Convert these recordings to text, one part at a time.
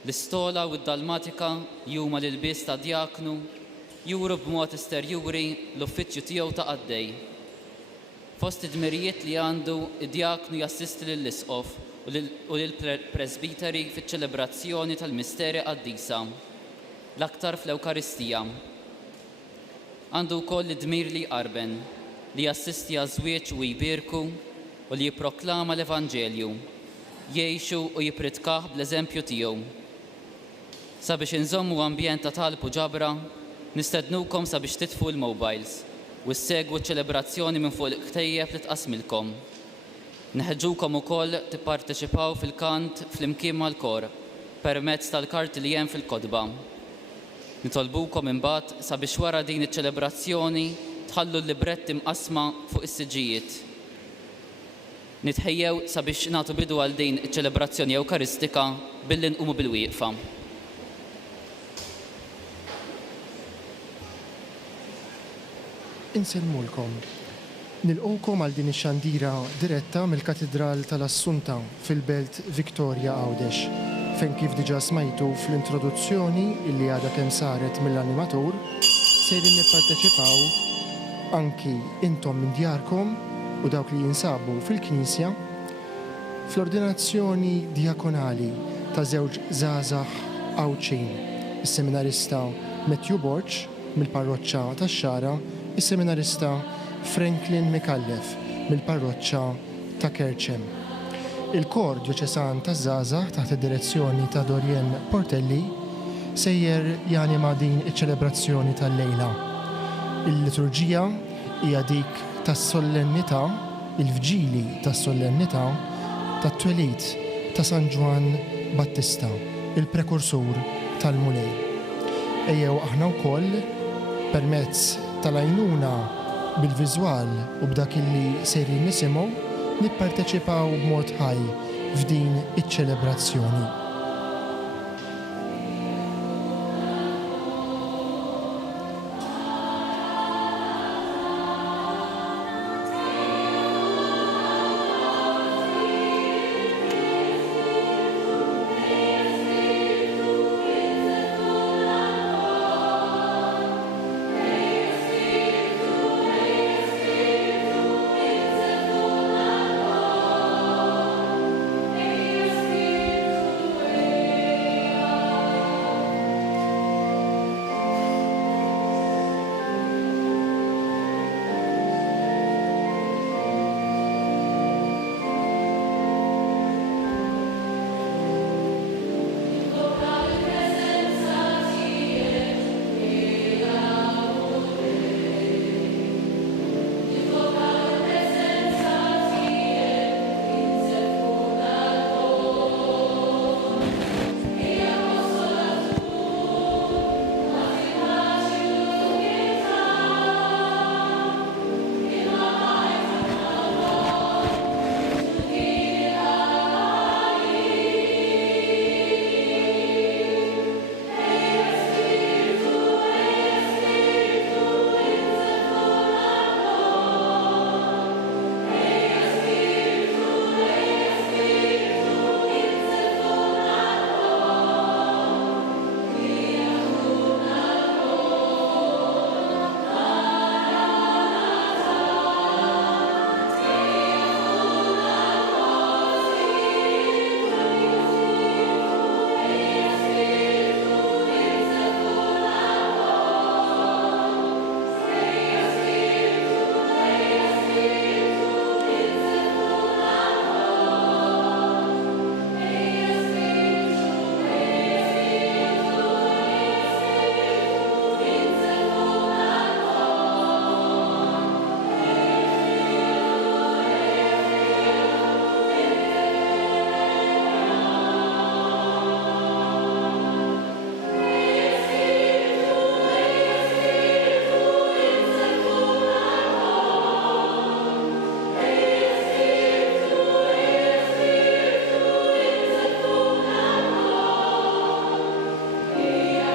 L-istola u d-dalmatika juma l-ilbies ta' djaknu juru b'mod esterjuri l-uffiċċju tiegħu ta' qaddej. Fost id-dmirijiet li għandu id-djaknu jassisti lill-isqof u lill-presbiteri fiċ-ċelebrazzjoni tal-misteri qaddisa, l-aktar fl-Ewkaristija. Għandu wkoll id-dmir li jqarben, li jassisti għaż-żwieġ u jbierku u li jipproklama l-Evanġelju, jgħixu u jipritkaħ bl-eżempju tiegħu. Sabiex inżommu ambjent ta' talb u ġabra, nistednukom sabiex titfu l-mobiles u ssegwu ċ-ċelebrazzjoni minn fuq il-ktejjeb li tqasmilkom. Neħeġġukom ukoll tipparteċipaw fil-kant fl-imkien mal-kor permezz tal-karti li hemm fil-kotba. Nitolbukom imbagħad sabiex wara din iċ-ċelebrazzjoni tħallu l-libretti mqasma fuq is-siġijiet. Nitħejjew sabiex nagħtu bidu għal din iċ-ċelebrazzjoni Ewkaristika billi nqumu bil-wieqfa. Insellmulkom. Nilqgħukom għal din ix-xandira diretta mill-Katedral tal-Assunta fil-Belt Victoria Għawdex, fejn kif diġà smajtu fl-introduzzjoni illi għadha kemm saret mill-animatur, sejrin nipparteċipaw anki intom minn djarkom u dawk li jinsabu fil-Knisja fl-ordinazzjoni diakonali ta' żewġ żgħażagħ Għawdxin, is-seminarista Matthew Borch mill-parroċċa tax-Xara, is-seminarista Franklin Mikallef mill-parroċċa ta' Kerċem. Il-kor djoċesan taż-żgħażagħ taħt id-direzzjoni ta' Dorien Portelli sejjer janima din iċ-ċelebrazzjoni tal-lejla. Il-liturġija hija dik tas-solennità, il-vġili tas-solennità tat-twelid ta' San Ġwan Battista, il-prekursur tal-Mulej. Ejjew aħna wkoll permezz tal-għajnuna bil-viżwal u b'dak illi sejrin nisimgħu nipparteċipaw b'mod ħaj f'din iċ-ċelebrazzjoni.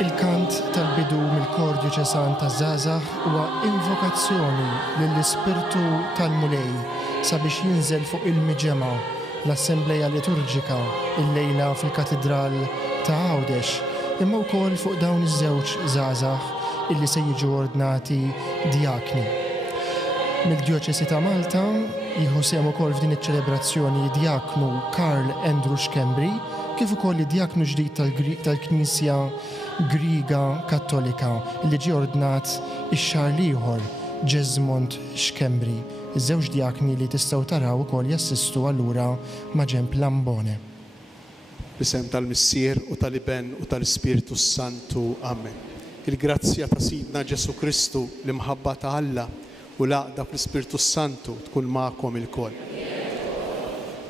Il-kant tal-bidu mill-kor djoċesan taż-żgħażagħ huwa invokazzjoni lill-Ispirtu tal-Mulej sabiex jinżel fuq il-miġema l-Assembleja Liturġika il-lejla fil-Katedral ta' Għawdex, imma wkoll fuq dawn iż-żewġ żgħażagħ illi se jiġu ordnati djakni. Mill-Djoċesi ta' Malta jieħu sehem ukoll f'din iċ-ċelebrazzjoni djaknu Karl Andrew Xkembri, kif ukoll id-djaknu ġdid tal-Knisja Griega Kattolika li ġie ordnat ix-xahar ieħor Jesmond Xkembri. Iż-żewġ djakni li tistgħu taraw ukoll jassistu allura ma' ġenb Lambone. B'isem tal-Missier u tal-Iben u tal-Ispiritu Santu. Amen. Il-grazzja ta' Sidna Ġesu Kristu, l-imħabba ta' Alla u l-għaqda fl-Ispiritu Santu tkun magħkom ilkoll.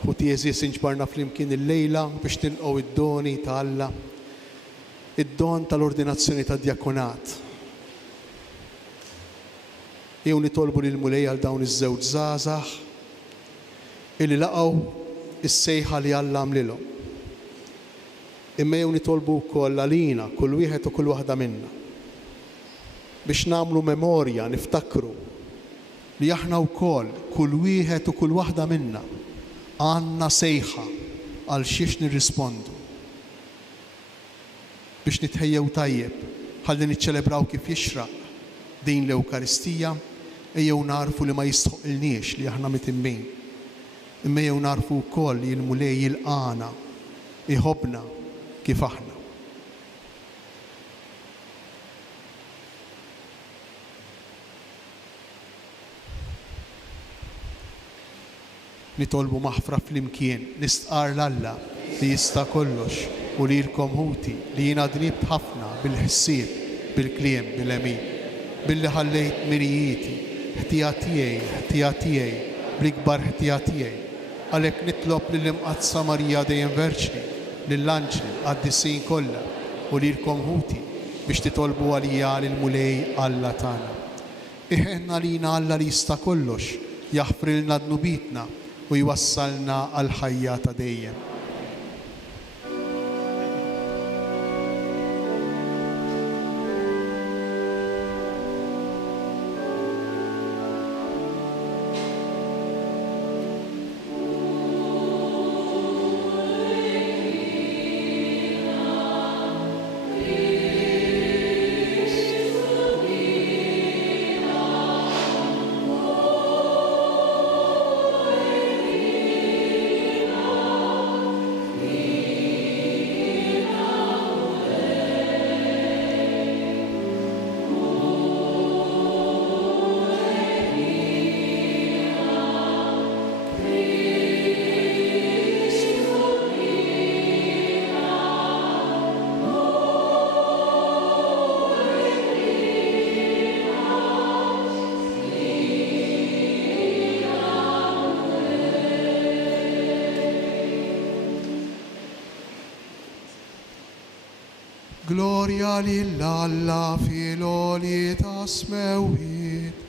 U Jeżis inġbarna flimkien il-lejla biex nilqgħu id-doni ta' Alla, id-don tal-ordinazzjoni tad djakonat. Jew nitolbu lil mulej għal dawn iż-żewġ żgħażagħ illi laqgħu is-sejħa li Alla għamlilhom. Imma jew nitolbu wkoll għalina kull wieħed u kull waħda minna biex nagħmlu memorja, niftakru li aħna wkoll kull wieħed u kull waħda minna għandna sejħa għal xiex nirrispondu biex nitħejjew tajjeb ħalli niċċelebraw kif jixraq din l-Ewkaristija, ejjew narfu li ma jistħoqilniex li aħna mitimmin. Imma jew narfu wkoll li l-mulej jilqana, iħobbna kif aħna. Nitolbu maħfra flimkien, nistqar l-Alla li jista' kollox u li lkom ħuti li jiena dnib ħafna bil-ħsieb, bil-kliem, bil-emin, billi ħallejt mirijieti, ħtija tiegħi, bl-ikbar ħtija tiegħi. Għalhekk nitlob lill-imqazza Marija dejjem Verġni, lill-anġli għad-dissin kollha u lilkom ħuti biex titolbu għalija lill-mulej Alla tagħna. Iħenna lina Alla li jista' kollox, jaħfrilna dnubitna u jwassalna għal ħajja ta' dejjem. Gloria lill-Alla fil-għoli ta' smewħiet.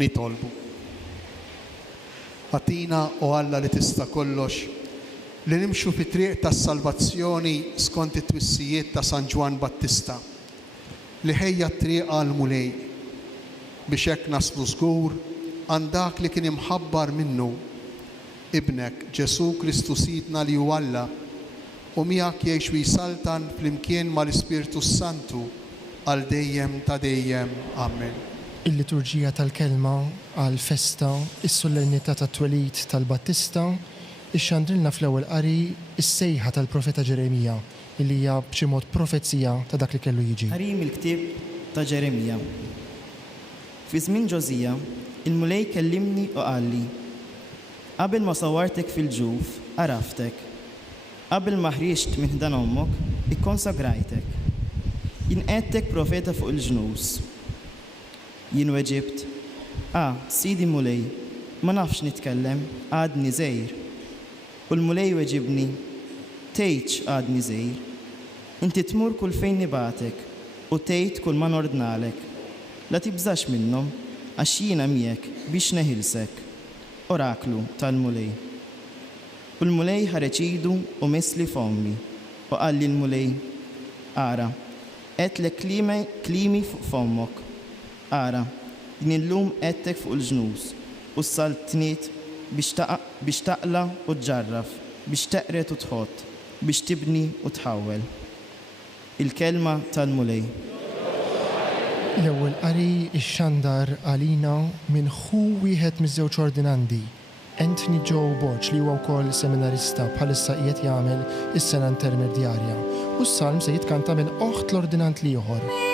nitolbu. Għatina u Alla li tista' kollox li nimxu fi triq tas-salvazzjoni skont it-twissijiet ta' San Ġwan Battista li ħejja t-triq għall-mulej biex hekk naslu żgur għand dak li kien imħabbar minnu ibnek Ġesu Kristu Sidna li hu Alla u miegħek jgħix u jsaltan flimkien mal-Ispirtu Santu għal dejjem ta' dejjem. Amen. Il-liturġija tal-kelma għal festa is-solennità tat-twelid tal-Battista ixxandrilna fl-ewwel qari is-sejħa tal-profeta Ġeremija li hija b'xi mod profezija ta' dak li kellu jiġi. Qari mill-ktieb ta' Ġeremija. Fi żmien Ġożija, il-mulej kellimni u qalli: qabel ma sawwartek fil-ġuf, araftek. Qabel ma ħriġt minn ħdan ommok, ikkonsagrajtek. Jien qedtek profeta fuq il-ġnus. Jien weġibt: Sidi mulej, ma nafx nitkellem, għadni żgħir. U l-mulej weġibni: tgħidx għadni żgħir. Inti tmur kull fejn nibatek u tgħid kull ma nordnalek. La tibżax minnhom għax jiena miegħek biex neħilsek. Oraklu tal-mulej. U l-mulej ħareġ idu u mesli fommi u qalli l-mulej: ara, qedlek klimi fuq fommok. Ara, jien illum qedtek fuq il-ġnus u s-saltniet biex taqla u tġarraf, biex teqret u tħott, biex tibni u tħawwel. Il-kelma tal-mulej. L-ewwel qari ix-xandar għalina minn ħu wieħed miż-żewġ ordinandi, Anthony Joe Boċ li huwa wkoll seminarista bħalissa qiegħed jagħmel is-sena intermedjarja u s-salm se jitkanta minn oħt l-ordinant li ieħor.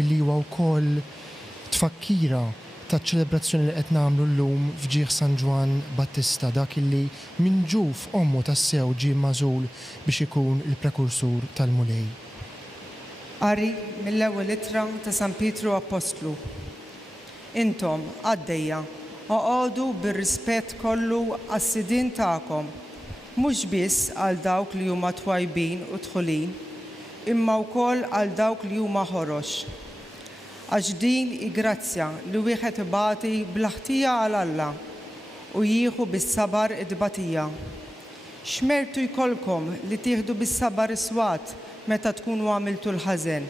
illi huwa wkoll tfakkira taċ-ċelebrazzjoni li qed nagħmlu llum fġieħ San Ġwan Battista, dak illi minn ġuf ommu tassew ġie magħżul biex ikun il-prekursur tal-mulej. Qari mill-ewwel ittra ta' San Pietru Apostlu. Intom għaddejja oqgħodu bir-rispett kollu għas-sidien tagħkom, mhux biss għal dawk li huma twajbin u dħulin, imma wkoll għal dawk li huma ħorox. Għax din i grazzja li wieħed ibagħti bl-ħtija għal Alla u jieħu bis-sabar id-batija. Xmertu jkollkom li tieħdu bis-sabar iswat meta tkunu għamiltu l-ħażen.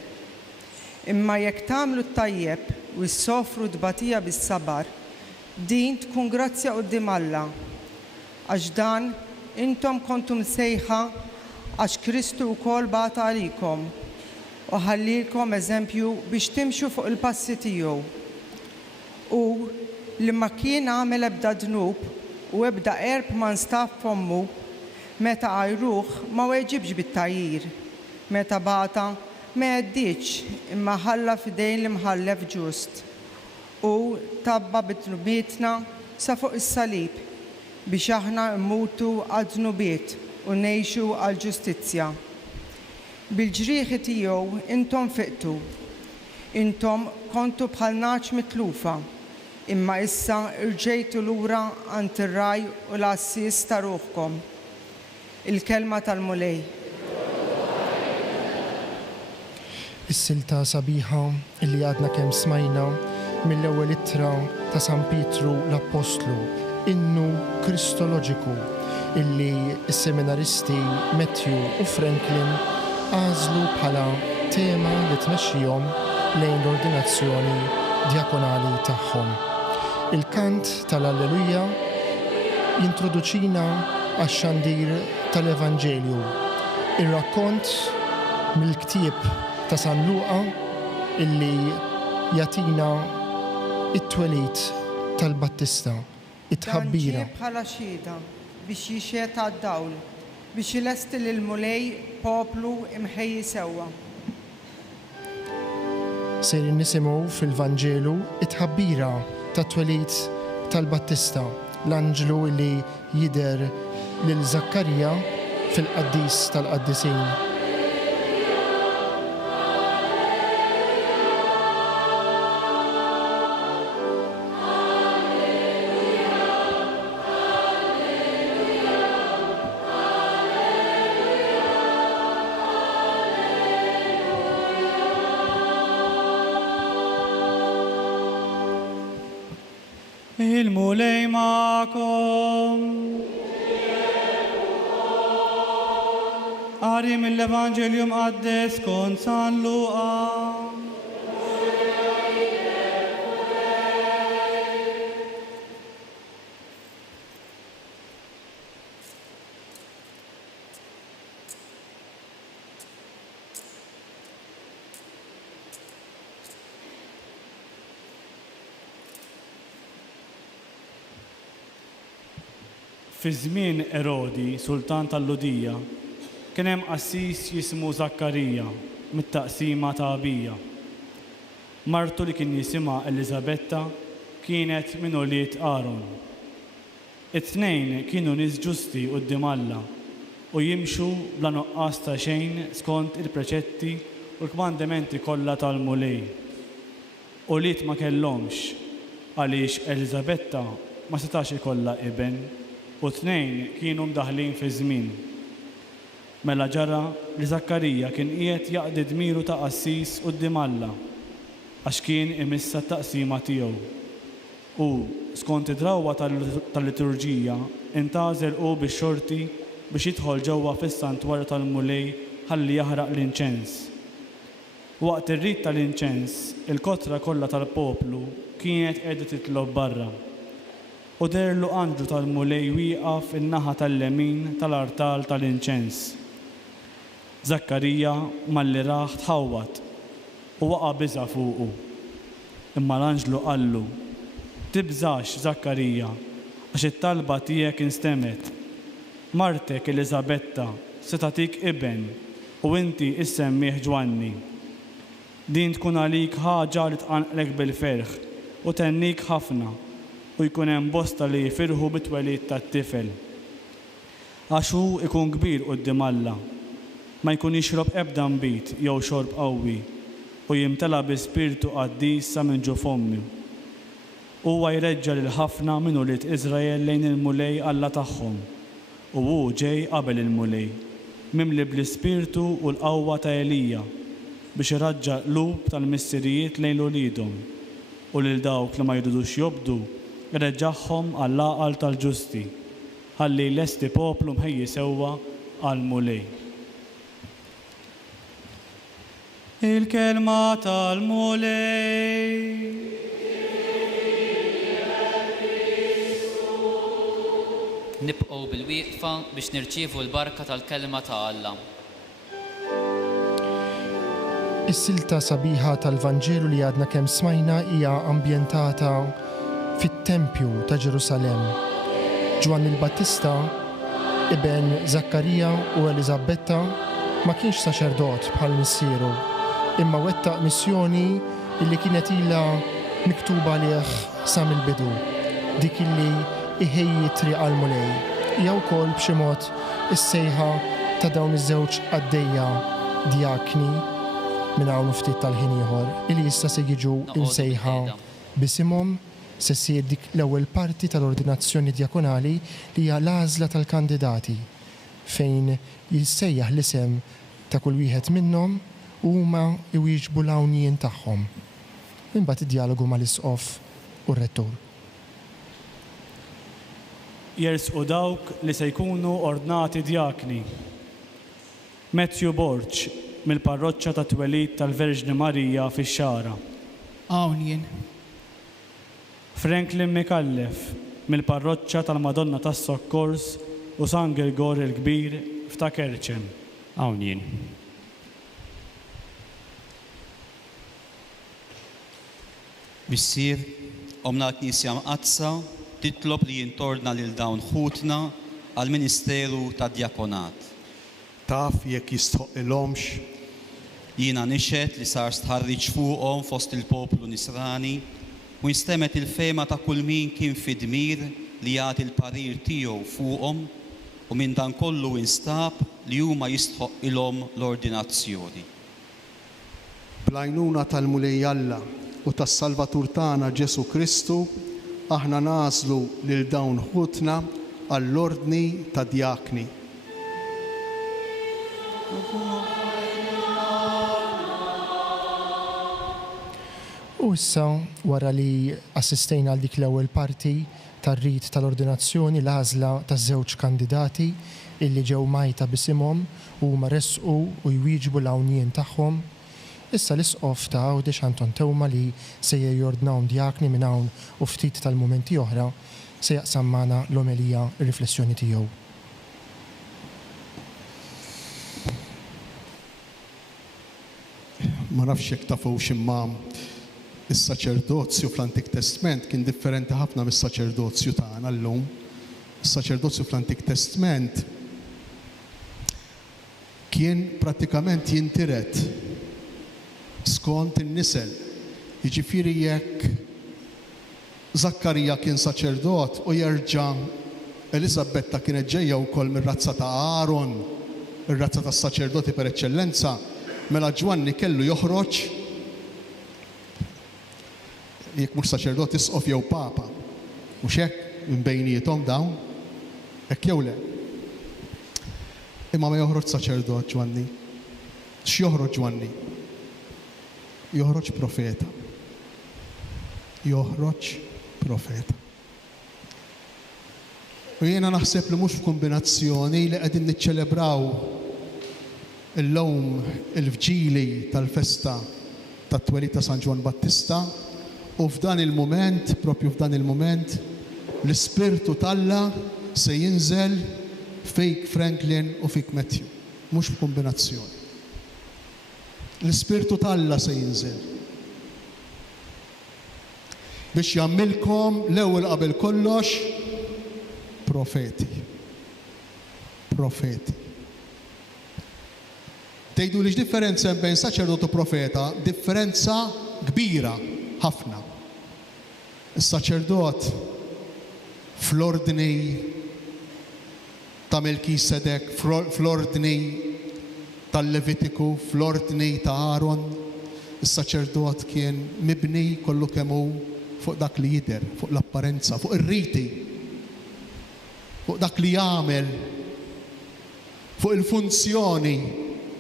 Imma jekk tagħmlu t-tajjeb u ssofru d-batija bis-sabar, din tkun grazzja quddiem Alla. Għax dan intom kontum sejħa għax Kristu wkoll bata għalikom u ħallilkom eżempju biex timxu fuq il-passi tiegħu. U li ma kien għamel ebda dnub u ebda erb ma nstab fommu, meta għajruh ma weġibx bit-tajjir, meta bata ma jeddiċ imma ħalla fidejn l-imħallef ġust u tabba bit-dnubietna sa fuq is-salib biex aħna immutu għad-dnubiet u ngħixu għall-ġustizzja. Bil-ġrieħi tiegħu intom fiqtu, intom kontu bħal naċ mitlufa, imma issa irġejtu lura għand ir-raj u l-assis ta' ruħkom. Il-kelma tal-mulej. Is-silta sabiħa illi għadna kemm smajna mill-ewwel ittra ta' San Pietru l-Apostlu, innu kristoloġiku illi s-seminaristi Matthew u Franklin għażlu bħala tema li tmexxihom lejn l-ordinazzjoni djakonali tagħhom. Il-kant tal-Alleluja jintroduċina għax-xandir tal-Evanġelju, ir-rakkont mill-ktieb ta' San Luqa illi jatina it-twelid tal-Battista, it-ħabbira. Dan ġie bħala xhieda biex jixjeta d-dawl, biex jilesti lil-mulej poplu imħejji sewwa. Sejrin nisimgħu fil-Vanġelu it-ħabbira tat-twelid tal-Battista, l-anġlu li jidher lil Zakkarija fil-qaddis tal-qaddisin. Il-mulej ma'kom. Qari mill-Evanġelju mqaddes skont San Luqa. Fi żmien Erodi, sultan tal-Ludija, kien hemm qassis jismu Zakkarija mit-taqsima ta' Abija. Martu li kien jisimha Elizabetta kienet minn ulied Aaron. It-tnejn kienu nies ġusti quddiem Alla u jimxu bla nuqqas ta' xejn skont il-preċetti u l-kmandamenti kollha tal-mulej. Ulied ma kellhomx għaliex Elizabetta ma setax ikollha iben u t-tnejn kienu mdaħlin fi żmien. Mela ġara li Zakkarija kien qiegħed jaqdi dmiru ta' qassis quddiem Alla għax kien imissa t-taqsima tiegħu. U skont id-drawwa tal-liturġija intażel u bix-xorti biex jidħol ġewwa fis-santwarju tal-mulej ħalli jaħraq l-inċens. Waqt ir-rid tal-inċens, il-kotra kollha tal-poplu kienet qiegħda titlob barra. U derlu anġlu tal-mulej wieqaf in-naħa tal-lemin tal-artal tal-inċens. Zakkarija malli raħ tħawwat u waqa' biża' fuqu. Imma l-anġlu qallu: tibżax Zakkarija għax it-talba tiegħek instemet. Martek Elizabetta se tagħtik iben u inti issemmih Ġwanni. Din tkun għalik ħaġa li tqanqlek bil-ferħ u tennik ħafna u jkun hemm bosta li jifirħu bit-twelid tat-tifel. Għax hu ikun kbir quddiem Alla, ma jkun jixrob ebda nbit jew xorb qawwi u jimtela bi spiritu qaddis sa minn ġu fommi. Huwa jreġġa' lil ħafna minn ulied Iżrael lejn il-mulej Alla tagħhom u hu ġej qabel il-mulej, mimli bl-ispirtu u l-qawwa ta' Elija biex iraġġa' qlub tal-missirijiet lejn uliedhom u lil dawk li ma jridux jobdu reġġaħħom għall-aqal tal-ġusti, ħalli lesti poplu mħejji sewwa għal-mulej. Il-kelma tal-mulej. Nibqgħu bil-wieqfa biex nirċievu l-barka tal-kelma ta' Alla. Is-silta sabiħa tal-Vanġelu li għadna kemm smajna hija ambjentata fit-Tempju ta' Ġerusalem. Ġwan il-Battista, ibn Zakkarija u Elizabetta ma kienx saċerdot bħal missieru, imma wettaq missjoni illi kienet ilha miktuba liħ sa mill-bidu, dik illi iħejji triq għal-mulej. Hija wkoll b'xi mod is-sejħa ta' dawn iż-żewġ għaddejja djakni minn hawn ftit tal-ħin ieħor illi issa se jiġu imsejħa bisimhom se ssir dik l-ewwel parti tal-ordinazzjoni djakonali li hija l-għażla tal-kandidati fejn jissejjaħ l-isem ta' kull wieħed minnhom u huma iwieġbu l-hawnijien tagħhom. Imbagħad id-dialogu mal-isqof u r-rettur. Jersqu dawk li se jkunu ordnati djakni. Matthew Borċ mill-parroċċa ta' Twelid tal-Verġni Marija fix-Xara. Hawn jien. Franklin Mikallef mill-parroċċa tal-Madonna tas-Sokkors u San Grigor il-Kbir f'ta' Kerċem. Hawn jien. Missir, omna l-Knisja Mqazza titlob li jintorna lil dawn ħutna għal-Ministeru tad-Djakonat. Taf jekk jistħoqilhomx. Jiena nixed li sar stħarriġ fuqhom fost il-poplu Nisrani u jinstemet il-fema ta' kull min kien fi dmir li jagħti l-parir tiegħu fuqhom u minn dan kollu instab li huma jistħoqilhom l-ordinazzjoni. Bl-għajnuna tal-Mulej Alla u tas-Salvatur tagħna Ġesu Kristu, aħna nażlu lil dawn ħutna għall-ordni ta' djakni. U issa wara li assistejna għal dik l-ewwel parti tar-rit tal-ordinazzjoni l-għażla taż-żewġ kandidati illi ġew majta bisimhom u huma resqu u jwieġbu l-hawnijien tagħhom. Issa l-isqof ta' Għawdex Anton Tewma li se jordnawhom djakni minn hawn u ftit tal-mumenti oħra se jaqsam magħna l-omelija r-riflessjoni tiegħu. Ma nafx jekk tafux imma is-saċerdozju fl-Antik Testament kien differenti ħafna mis-saċerdozju tagħna llum. Is-saċerdozju fl-Antik Testament kien prattikament jintiret skont in-nisel. Jiġifieri jekk Zakkarija kien saċerdot u jerġa' Elisabetta kienet ġejja wkoll mir-razza ta' Aaron, ir-razza tas-saċerdoti per eċċellenza, mela Ġwanni kellu joħroġ jekk mhux saċerdot isqof jew papa. Mhux hekk minn bejniethom dawn? Hekk jew le? Imma ma joħroġ saċerdot Ġwanni. X'joħroġ Ġwanni? Joħroġ profeta. Joħroġ profeta. U jiena naħseb li mhux f'kombinazzjoni li qegħdin niċċelebraw il-lowm il-fġili tal-festa tat-twelid ta' San Ġwan Battista u f'dan il-moment, propju f'dan il-moment, l-Ispirtu talla se jinżel fik Franklin u fik Matthew. Mhux f'kombinazzjoni. L-Ispirtu talla se jinżel biex jammilkom l-ewwel qabel kollox profeti. Profeti. Tgħidu li x'differenza hemm bejn saċerdot u profeta? Differenza kbira ħafna. Is-saċerdot fl-ordni ta' Melkisedek, fl-ordni tal-Levitiku, fl-ordni ta' Aaron, is-saċerdot kien mibni kollu kemm hu fuq dak li jidher, fuq l-apparenza, fuq ir-riti, fuq dak li jagħmel, fuq il-funzjoni,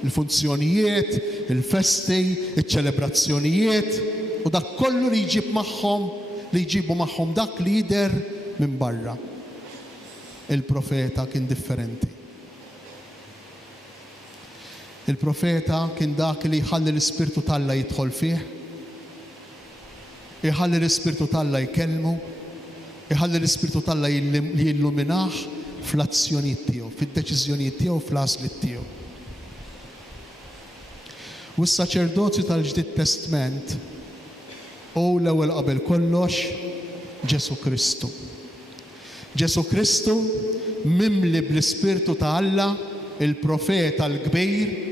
il-funzjonijiet, il-festi, iċ-ċelebrazzjonijiet u dak kollu li jġib magħhom li jġibu magħhom dak li jidher minn barra. Il-profeta kien differenti. Il-profeta kien dak li jħalli l-Ispirtu tal-Alla jidħol fih, jħalli l-Ispirtu tal-Alla jkellmu, jħalli l-Ispirtu tal-Alla li jilluminaħ fl-azzjonijiet tiegħu, fid-deċiżjonijiet tiegħu, fl-għażliet tiegħu. U s-saċerdozju tal-Ġdid Testament u l-ewwel qabel kollox Ġesu Kristu. Ġesu Kristu mimli bl-Ispirtu ta' Alla, il-profeta l-kbir,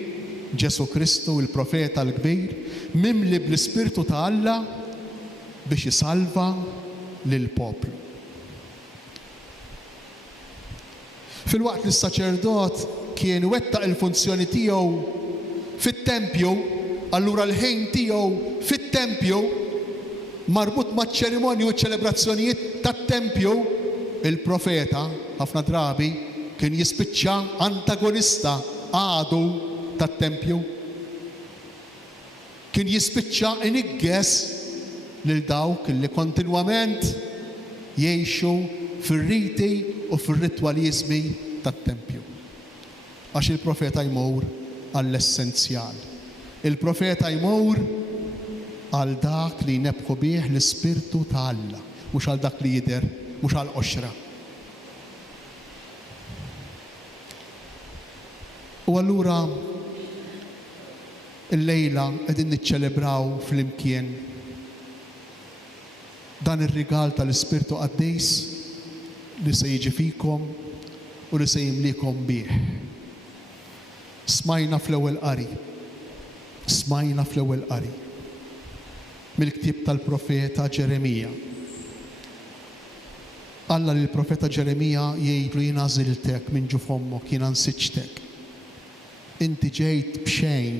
Ġesu Kristu il-profeta l-kbir, mimli bl-Ispirtu ta' Alla biex jisalva lill-poplu. Fil-waqt li s-saċerdot kien wettaq il-funzjoni tiegħu fit-tempju, allura l-ħin tiegħu fit-tempju marbut maċ-ċerimonji u ċelebrazzjonijiet tat-tempju, il-profeta ħafna drabi kien jispiċċa antagonista għadu tat-tempju. Kien jispiċċa inigges lil dawk li kontinwament jgħixu fir-riti u fir-ritwaliżmi tat-tempju. Għax il-profeta jmur għall-essenzjal. Il-profeta jmur għal dak li nebħu bih l-Ispirtu ta' Alla, mhux għal dak li jidher, mhux għal qoxra. U allura il-lejla qegħdin niċċelebraw flimkien dan ir-rigal tal-Ispirtu Qaddis li se jiġi fikom u li se jimlikom bih. Smajna fl-ewwel qari mill-ktieb tal-profeta Ġeremija. Alla li l-profeta Ġeremija jgħidlu jiena għażiltek minn ġu fommok, jiena nsiġtek. Inti ġejt b'xejn.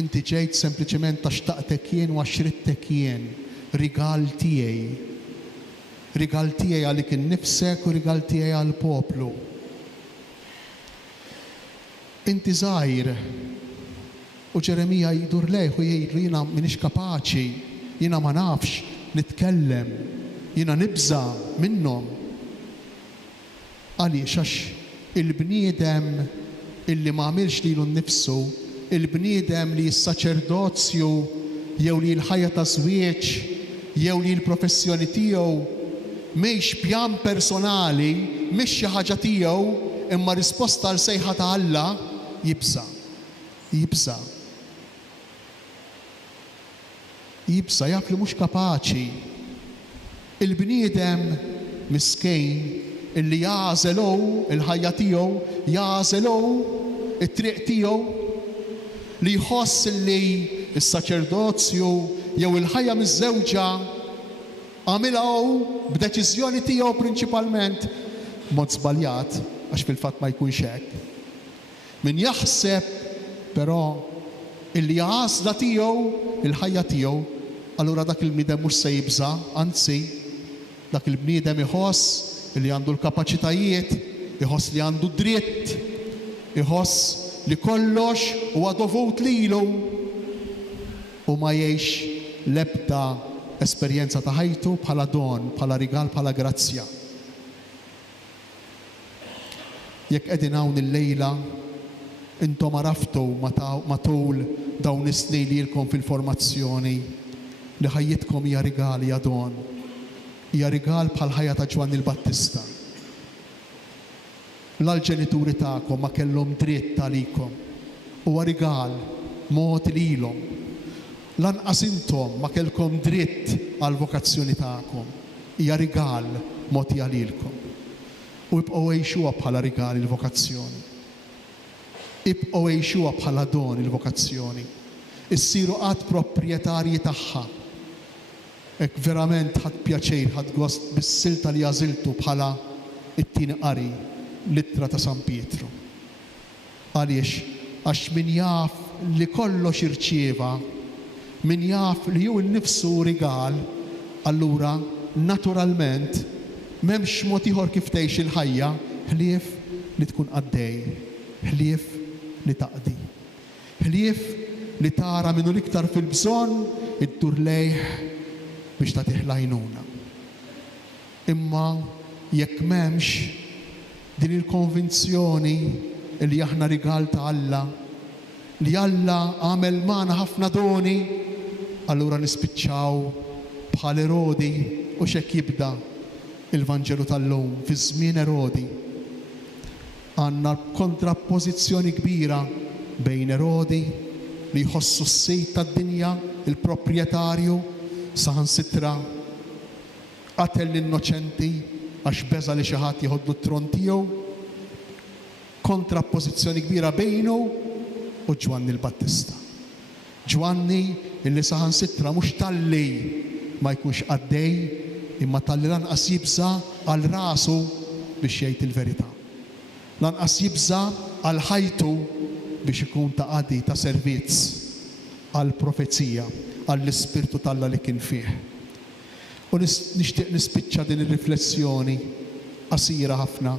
Inti ġejt sempliċement għax taqtek jien u għax rittek jien. Rigal tiegħi. Rigal tiegħi għalik innifsek u rigal tiegħi għall-poplu. Inti żgħir. U Ġeremija jdur lejh u jgħidlu jiena m'iniex kapaċi, jiena ma nafx nitkellem, jiena nibża minnhom. Għaliex għax il-bniedem illi ma għamilx lilu nnifsu, il-bniedem li s-saċerdozju jew li l-ħajja ta' żwieġ jew li l-professjoni tiegħu mhix pjan personali, mhix xi ħaġa tiegħu, imma risposta għal sejħa ta' Alla jibsa. Jibsa jaf li mhux kapaċi. Il-bniedem miskejn illi jażelu il-ħajja tiegħu, jażelu it-triq tiegħu li jħoss li s-saċerdozju jew il-ħajja miż-żewġa għamilha b'deċiżjoni tiegħu prinċipalment mod żbaljat għax fil-fatt ma jkunx hekk. Min jaħseb però illi għażla tiegħu il-ħajja tiegħu, allura dak il-bniedem mhux se jibża, anzi dak il-bniedem iħoss li għandu l-kapaċitajiet, iħoss li għandu dritt, iħoss li kollox huwa dovut lilu u ma jgħix l-ebda esperjenza ta' ħajtu bħala don, bħala rigal, bħala grazzja. Jekk qegħdin hawn il-lejla intom araftu matul dawn is-snin li ilkom fil-formazzjoni li ħajjitkom hija rigal, hija don. Hija rigal bħal ħajja ta' Ġwanni l-Battista. L-ġenituri tagħkom ma kellhom dritt għalikom. Huwa rigal mogħti lilhom. Lanqas intom ma kellkom dritt għal vokazzjoni tagħkom. Hija rigal mogħti għalilkom. U ibqgħu għejxuha bħala rigal il-vokazzjoni. Ibqgħu għejxuha bħala don il-vokazzjoni. Issiru qatt proprjetarji tagħha. Ek verament ħadd pjaċejr, ħadd gost bis-silta li għażiltu bħala it-tieni qari littra ta' San Pietru. Għaliex għax min jaf li kollox irċieva, min jaf li hu nnifsu rigal, allura naturalment m'hemmx mod ieħor kif tgħix il-ħajja ħlief li tkun għaddej, ħlief li taqdi, ħlief li tara minnu l-iktar fil-bżonn iddur lejh biex tagħtih l-għajnuna. Imma jekk m'hemmx din il-konvinzjoni li aħna rigal ta' Alla, li Alla għamel magħna ħafna doni, allura nispiċċaw bħal Erodi u x'hekk jibda il-Vanġelu tal-lum fi żmien Erodi. Għandna kontrappożizzjoni kbira bejn Erodi li jħossu s-sejt tad-dinja, il-proprjetarju, saħansitra qatel l-innoċenti għax beża li xi ħadd jieħodlu t-tron tiegħu, kontrappożizzjoni kbira bejnu u Ġwanni l-Battista. Ġwanni illi saħansitra mhux talli ma jkunx għaddej imma talli lanqas jibża għal rasu biex jgħid il-verità. Lanqas jibża għal ħajtu biex ikun ta' qadi ta' servizz għal profezija, għall-Ispirtu tal-Alla li kien fih. U nixtieq nispiċċa din ir-riflessjoni qasira ħafna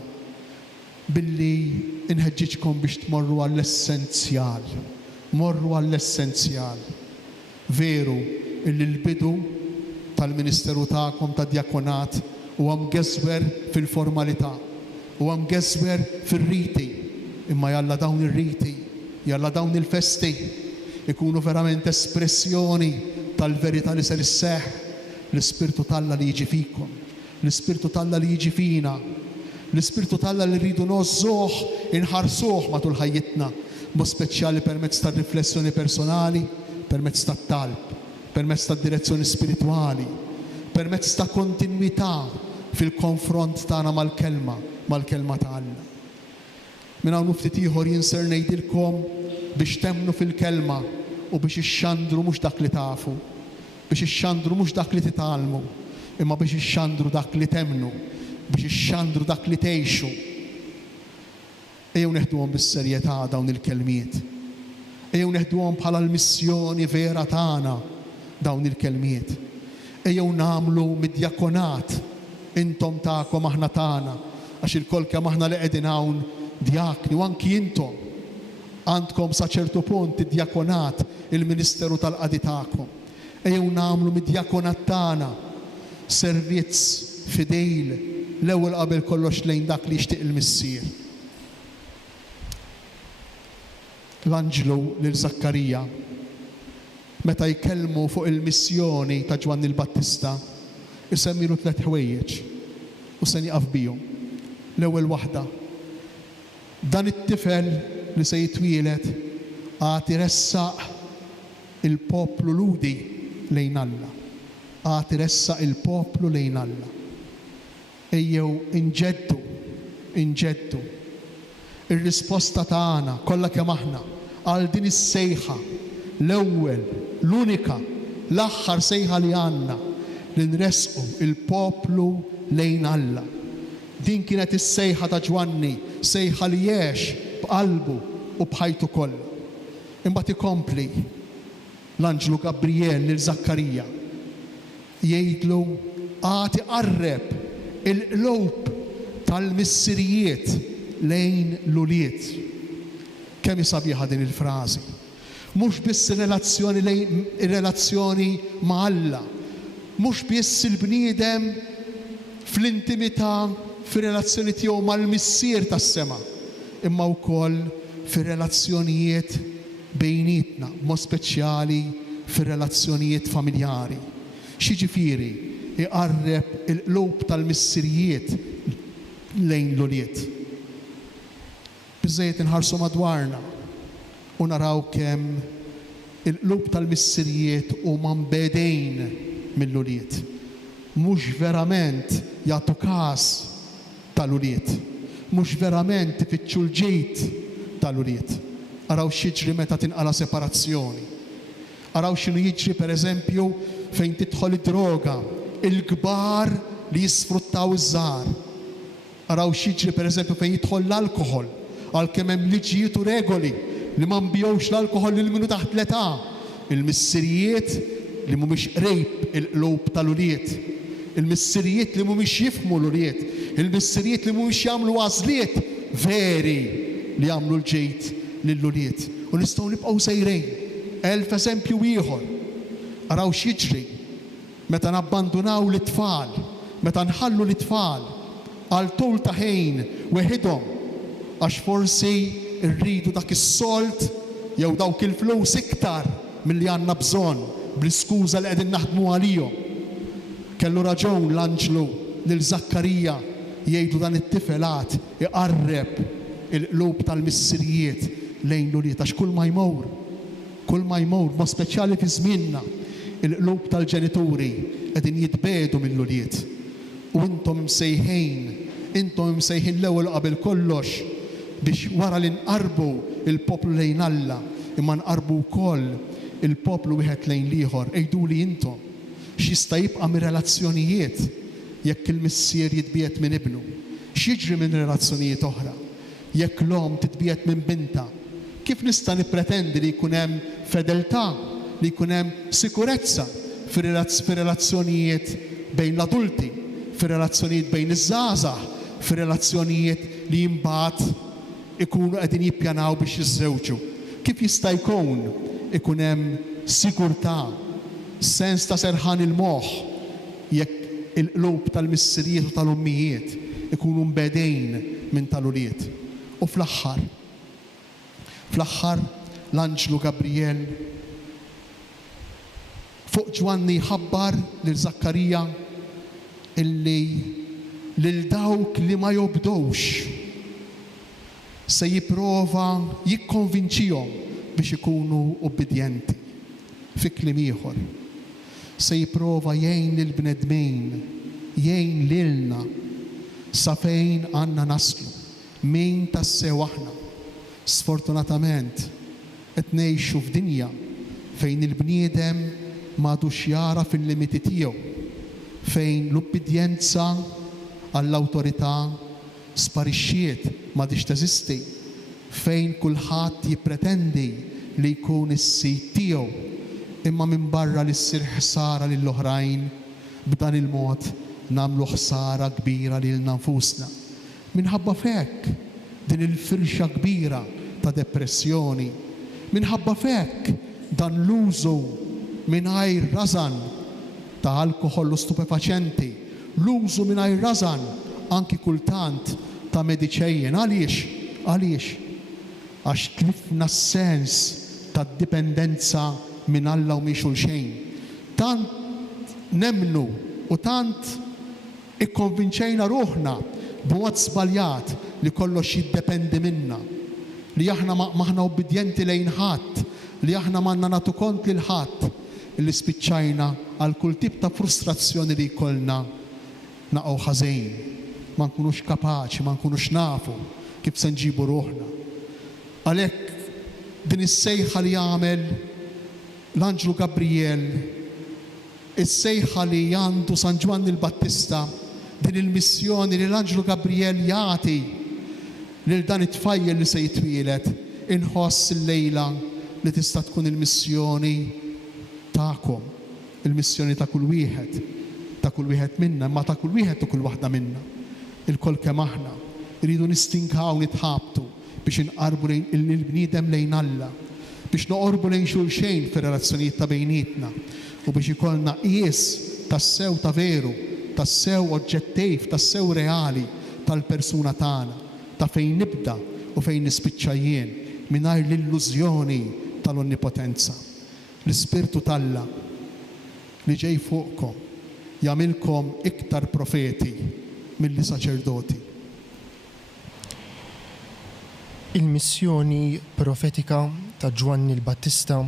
billi inħeġġiġkom biex tmorru għall-essenzjal. Morru għall-essenzjal. Veru illi l-bidu tal-Ministeru tagħkom ta' djakonat huwa mgeżwer fil-formalità, huwa mgeżwer fir-riti, imma jalla dawn ir-riti, jalla dawn il-festi ikunu verament espressjoni tal-verità li se isseħħ. L-Ispirtu tal-Alla li jiġi fikom, l-Ispirtu tal-Alla li jiġi fina, l-Ispirtu tal-Alla li rridu nożżuh, inħarsuh matul ħajjitna, mod speċjali permezz tar-riflessjoni personali, permezz tat-talb, permezz tad-direzzjoni spiritwali, permezz ta' kontinwità fil-konfront tagħna mal-kelma ta' Alla. Minn hawn ftit ieħor jinser ngħidilkom biex temnu fil-kelma u biex ixxandru mhux dak li tafu, biex ixxandru mhux dak li titgħallmu, imma biex ixxandru dak li temnu, biex ixxandru dak li tgħixu. Ejjew neħduhom bis-serjetà dawn il-kelmiet. Ejjew neħduhom bħala l-missjoni vera tagħna dawn il-kelmiet. Ejjew nagħmlu mid-djakonat intom tagħkom aħna tagħna, għax il-kol kemm aħna li qegħdin hawn djakni u anki intom għandkom sa ċertu punt id-djakonat, il-Ministeru tal-qadi tagħkom. Ejjew nagħmlu mid-djakonat tagħna servizz fidejl l-ewwel qabel kollox lejn dak li jixtieq il-missier. L-Anġlu lil Zakkarija meta jkellmu fuq il-missjoni ta' Ġwanni l-Battista isemmilu 3 ħwejjeġ u se nieqaf bihom. L-ewwel waħda, dan it-tifel li se jitwielet għad iressaq il-poplu ludi lejn Alla. Għad iressaq il-poplu lejn Alla. Ejjew inġeddu ir-risposta tagħna kollha kemm aħna għal din is-sejħa, l-ewwel, l-unika, l-aħħar sejħa li għandna li nresqu il-poplu lejn Alla. Din kienet is-sejħa ta' Ġwanni, sejħa li jgħix b'qalbu u bħajtu kollha. Imbagħad ikompli l-Anġlu Gabriel lil Zakkarija jgħidlu għati qarreb il-qlub tal-missirijiet lejn l-uliet. Kemm sabiħa din il-frażi. Mhux biss ir-relazzjoni ma' Alla, mhux biss il-bniedem fl-intimità fir-relazzjoni tiegħu mal-missier tas-sema, imma wkoll fir-relazzjonijiet bejnietna, mod speċjali fir-relazzjonijiet familjari. Xiġifieri iqarreb il-qlub tal-missirijiet lejn l-uliet. Biżżejjed inħarsu madwarna u naraw kemm il-qlub tal-missirijiet huma mbedejn mill-uliet. Mhux verament jagħtu każ tal-uliet. Mhux verament ifittxu l-ġejt tal-uliet. Araw x'jiġri meta tinqala separazzjoni. Araw x'inhu jiġri pereżempju fejn tidħol id-droga, il-kbar li jisfruttaw iż-żgħar. Araw x'jiġri pereżempju fejn jidħol l-alkoħol, għalkemm hemm liġijiet u regoli li ma nbijgħux l-alkoħol lil minnu taħt l-età. Il-missirijiet li mhumiex qrejb il-qlub tal-uliet, il-missirijiet li mhumiex jifhmu l-uliet, il-missiriet li mhumiex jagħmlu għażliet veri li jagħmlu l-ġejt lill-uliet. U nistgħu nibqgħu sejrejn. 1000 eżempju ieħor. Araw x'jiġri meta nabbandunaw l-tfal, meta nħallu l-tfal għal tul ta' ħin weħidhom għax forsi rridu dak is-solt jew dawk il-flus iktar milli għandna bżonn bl-iskuża li qegħdin naħdmu għalihom. Kellu raġun l-anġlu lil Zakkarija jgħidu dan it-tifel iqarreb il-qlub tal-missirijiet lejn l-uliet għax kull ma jmur, ma speċjali fi żmienna, il-qlub tal-ġenituri qegħdin jitbedu mill-uliet. U intom msejħin l-ewwel qabel kollox biex wara li nqarbu il-poplu lejn Alla, imma nqarbu wkoll il-poplu wieħed lejn l-ieħor. Ejduli intom x'jista' jibqa' mir-relazzjonijiet jekk il-missier jitbiet minn ibnu. X'jiġri minn relazzjonijiet oħra jekk l-om titbiet minn binta. Kif nista' nippretendi li jkun hemm fedeltà, li jkun hemm sikurezza fir-relazzjonijiet bejn l-adulti, fir-relazzjonijiet bejn iż-żgħażagħ, fir-relazzjonijiet li jimbagħad ikunu qegħdin jippjanaw biex jiżżewġu. Kif jista' jkun ikun hemm sigurtà, sens ta' serħan il-moħħ jekk il-qlub tal-missirijiet u tal-ummijiet ikunu mbedejn minn tal-uliet. U fl-aħħar l-anġlu Gabriel fuq Ġwanni ħabbar lil Zakkarija illi lil dawk li ma jobdowx se jipprova jikkonvinċihom biex ikunu ubbidjenti. Fi kliem ieħor, se jipprova jgħin lill-bnedmin, jgħin lilna sa fejn għandna naslu, min tassew aħna. Sfortunatament qed ngħixu f'dinja fejn il-bniedem m'għadux jara fil-limiti tiegħu, fejn l-ubbidjenza għall-awtorità sparixxiet m'għadix teżisti, fejn kulħadd jippretendi li jkun is-sit tiegħu imma minn barra li ssir ħsara lill-oħrajn b'dan il-mod nagħmlu ħsara kbira lilna nfusna. Minħabba f'hekk din il-firxa kbira ta' depressjoni, minħabba f'hekk dan l-użu mingħajr rażan ta' alkoħol u stupefaċenti, l-użu mingħajr rażan anki kultant ta' mediċejjen. Għaliex? Għax tlifna s-sens ta' dipendenza minn Alla u minn xulxejn. Tant nemnu u tant ikkonvinċejna ruħna b'mod żbaljat li kollox jiddependi minna, li aħna maħna obbedjenti lejn ħadd, li aħna m'għandna nagħtu kont lil ħadd, li spiċċajna għal kull tip ta' frustrazzjoni li jkollna naqgħu ħażejn, ma nkunux kapaċi, ma nkunux nafu kif se nġibu ruħna. Għalhekk din is-sejħa li jagħmel l-Anġlu Gabriel, is-sejħa li għandu San Ġwanni il-Battista, din il-missjoni li l-Anġlu Gabriel jagħti lil dan it-tfajjel li se jitwielet, inħoss il-lejla li tista' tkun il-missjoni tagħkom, il-missjoni ta' kull wieħed minna, imma ta' kull wieħed u kull waħda minna. Il-kol kemm aħna rridu nistinkaw nitħabtu biex inqarbu il-bniedem lejn Alla, biex noqorbu lejn xulxejn fir-relazzjonijiet ta' bejnietna u biex ikollna qies tas-sew ta' veru, tas-sew oġġettiv, tas-sew reali tal-persuna tagħna, ta' fejn nibda u fejn nispiċċa jien mingħajr l-illużjoni tal-onnipotenza. L-Ispirtu t'Alla li ġej fuqkom jagħmilkom iktar profeti milli saċerdoti. Il-missjoni profetika ta' Ġwanni il-Battista,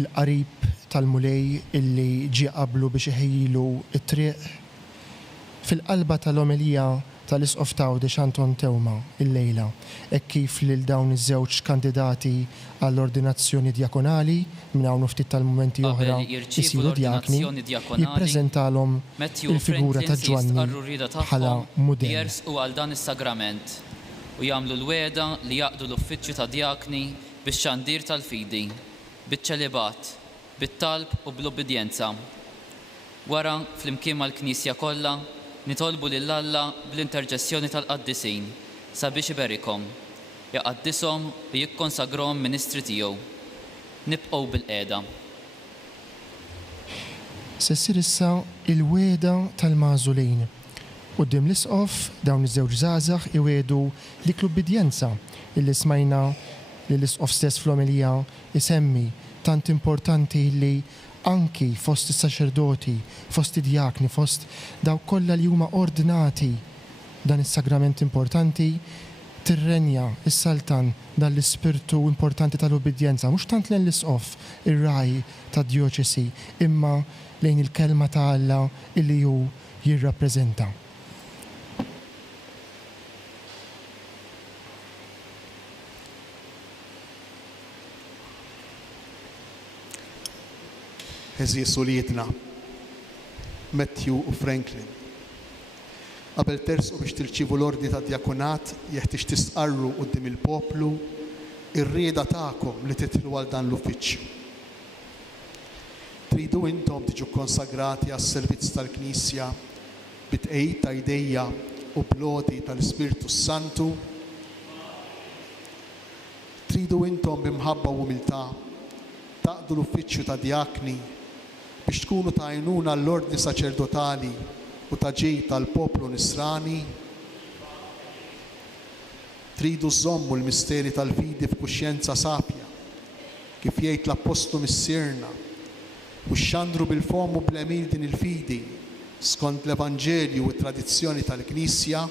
il-qarib tal-mulej illi ġie qablu biex iħejjilu it-triq, fil-qalba tal-omelija tal-Isqof ta' Għawdex Anton Tewma il-lejla, hekk kif lil dawn iż-żewġ kandidati għall-ordinazzjoni djakonali minn hawn ftit tal-mumenti oħra isiru djakni, jippreżentalhom il-figura ta' Ġwanni bħala mudell. Jersqu għal dan is-sagrament u jagħmlu l-weda li jaqdu l-uffiċċju ta' djakni bix-xandir tal-fidi, biċ-ċelibat, bit-talb u bl-obbedjenza. Wara flimkien mal-Knisja kollha nitolbu lil Alla bl-interġessjoni tal-qaddisin sabiex iberikhom, jaqaddishom u jikkonsagrahom ministri tiegħu. Nibqgħu bil-qiegħda. Se ssir issa il-weda tal-mażulin. Quddiem l-isqof dawn iż-żewġ żgħażagħ iwedu dik l-ubbidjenza illi smajna li l-isqof stess fl-omilija isemmi tant importanti li anki fost is-saċerdoti, fost id-djakni, fost dawk kollha li huma ordinati dan is-sagrament importanti tirrenja is-saltan dan l-ispirtu importanti tal-ubbidjenza, mhux tant lejn l-isqof ir-raj tad-djoċesi, imma lejn il-kelma ta' Alla illi hu jirrappreżenta. Eżis u lietna, Matthew u Franklin. Qabel tersqu biex tirċivu l-ordni ta' djakunat, jeħtieġ tisqarru quddiem il-poplu ir-rieda tagħkom li titlu għal dan l-uffiċċju. Tridu intom tiġu konsagrati għas-servizz tal-Knisja bit-tqejjid ta' jdejja u blodi tal-Ispirtu Santu. Tridu intom b'imħabba u umiltà taqdu l-uffiċċju ta' djakni biex tkunu ta' għajnuna l-ordni saċerdotali u ta' ġej tal-poplu nisrani. Tridu żommu l-misteri tal-fidi f'kuxjenza safja kif jgħid l-Apostlu missierna u xxandru bil-fom u bl-emil din il-fidi skont l-Evanġelju u t-tradizzjoni tal-Knisja.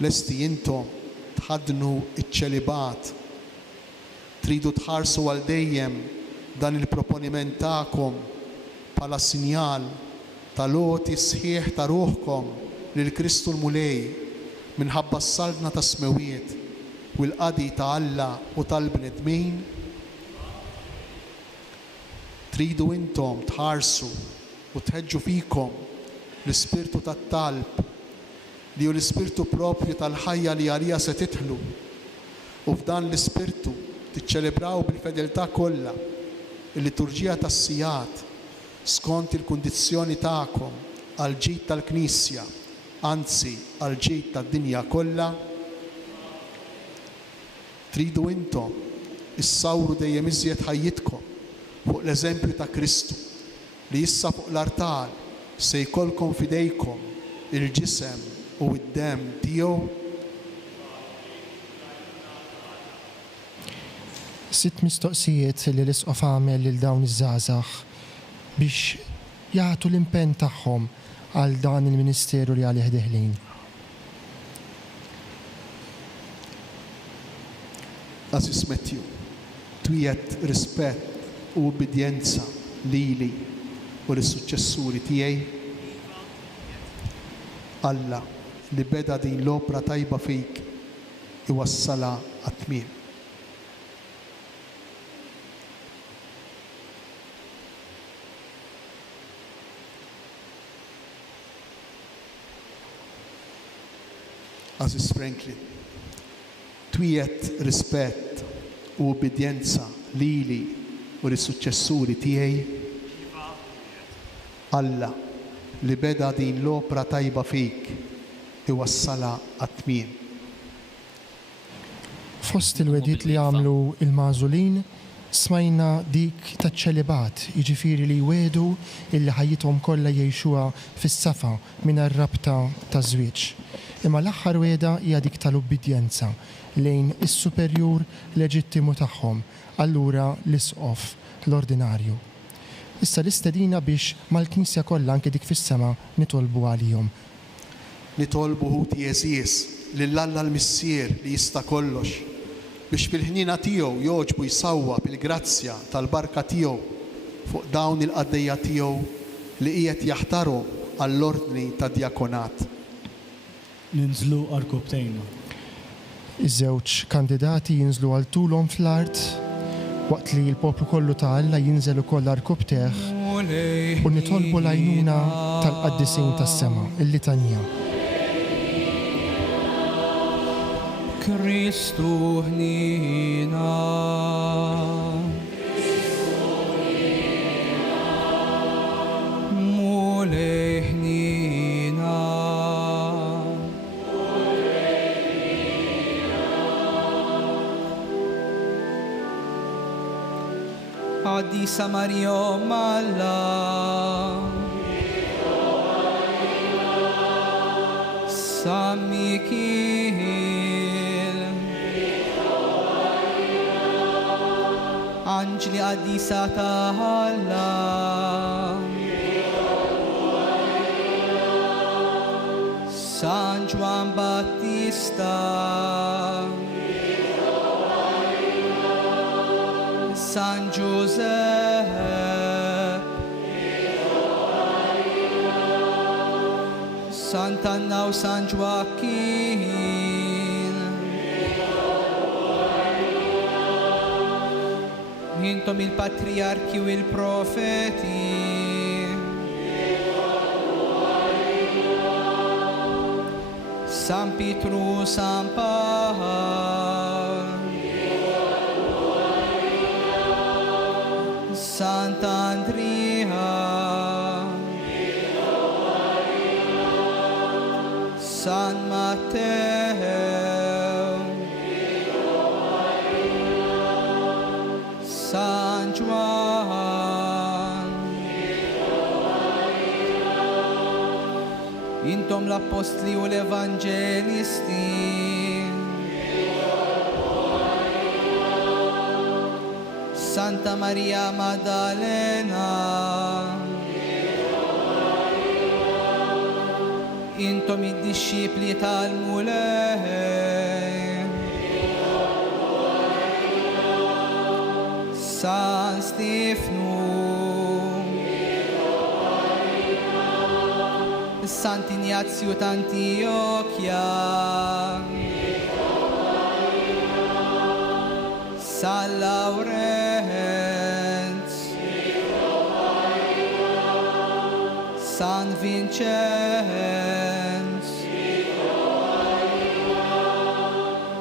Lesti intom tħadnu iċ-ċelibat. Tridu tħarsu għal dejjem dan il-proponiment tagħkom bħala sinjal tal-għoti sħiħ ta' ruħkom lil Kristu l-Mulej minħabba s-saldna ta' smewiet u l-qadi ta' Alla u tal-bnedmin. Tridu intom tħarsu u tħeġġu fikom l-ispirtu tat-talb li hu l-ispirtu propju tal-ħajja li għalija se titħlu u f'dan l-ispirtu tiċċelebraw bil-fedeltà kollha il-liturġija tas-sijat skont il-kundizzjoni tagħkom għal ġid tal-Knisja, anzi għal ġid tad-dinja kollha. Tridu intom issawru dejjem iżjed ħajjitkom fuq l-eżempju ta' Kristu li issa fuq l-artal se jkollkom fidejkom il-ġisem u d-dem tiegħu. Sitt mistoqsijiet li l-isqof għamel lil dawn iż-żgħażagħ biex jagħtu l-impenn tagħhom għal dan il-ministeru li għalih deħlin. Aziz Matthew, twiet rispett u obbedjenza lili u lis-suċċessuri tiegħi. Alla li beda din l-opra tajba fik iwassala għat-tmiem. Aziz Franklin, twiet rispett u obbedjenza lili u lis-suċċessuri tiegħi. Alla li beda din l-opra tajba fik iwassala għat-tmiem. Fost il-wedit li għamlu il-mażulin smajna dik taċ-ċelibat, jiġifieri li jwedu illi ħajjithom kollha jgħixuha fis-safa mingħajr rabta ta' żwieġ. Imma l-aħħar weda hija dik tal-ubbidjenza lejn is-superjur leġittimu tagħhom, allura l-isqof l-ordinarju. Issa l-istedina biex mal-Knisja kollha anke dik fis-sema nitolbu għalihom. Nitolbu ħuti Jeżis lil Alla l-Missier li jista' kollox biex fil-ħnina tiegħu jogħġbu jsawwa bil-grazzja tal-barka tiegħu fuq dawn il-qaddejja tiegħu li qiegħed jaħtarhom għall-ordni tad-djakonat. Ninżlu arkubtejna. Iż-żewġ kandidati jinżlu għal tulhom fl-art waqt li l-poplu kollu ta' Alla jinżel ukoll arkubteħ u nitolbu l-għajnuna tal-qaddisin tas-sema, il-litanija. Kristu ħnina. Mulej ħnina. قديسة مريم الله ساميكيل أنجلي قديسة الله San Juan Battista San Giuseppe Sant'Anna o San Joaquin Intom il-patriarki u il-profeti San Pietru, San Paul, Sant'Andrea, San Matteo, San Juan, intom l-apostli u l-evangelisti, Santa Maria Maddalena, intom id-disċipli tal-mulej, San Stefanu, Sant'Ignazio d'Antiochia, San Laurenz, San Vincenz,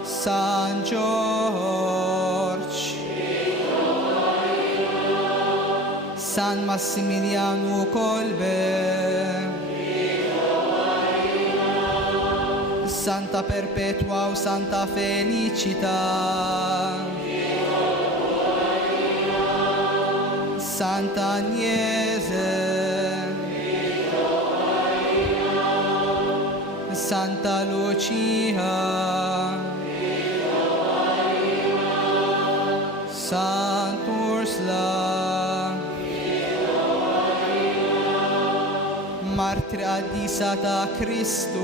San George, San Massimiliano Kolbe, Santa Perpetua o Santa Felicita, Santa Agnese, Santa Lucia, Sant'Ursula, Martire Addisa ta' Cristu,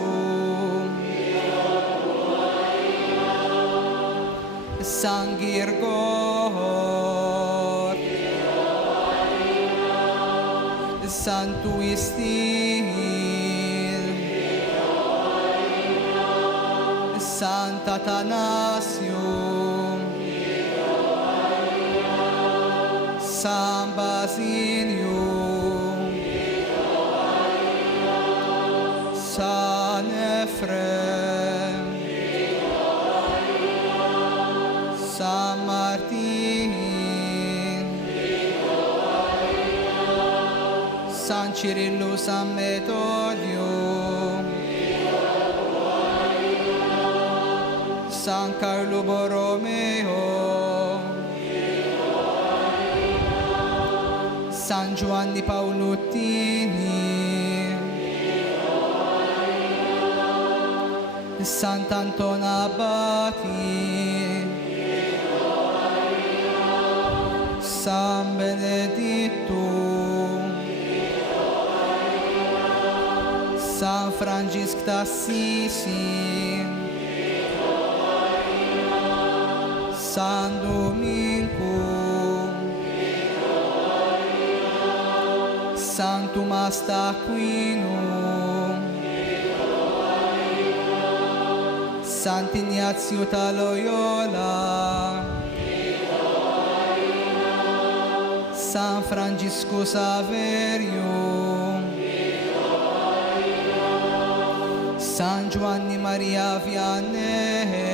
San Girgor, Santu Istil, Sant'Atanasio, San Basilio, San Efrem, San Martin, San Cirillo, San Metodio, San Carlo Borromeo, San Giovanni Paoluttini, Sant'Antonio Abati, San Benedetto, San Francisco d'Assisi, San Domingo, San Tommaso d'Aquino, Sant'Ignazio ta' Loyola, San Francisco Saverio, San Giovanni Maria Vianney,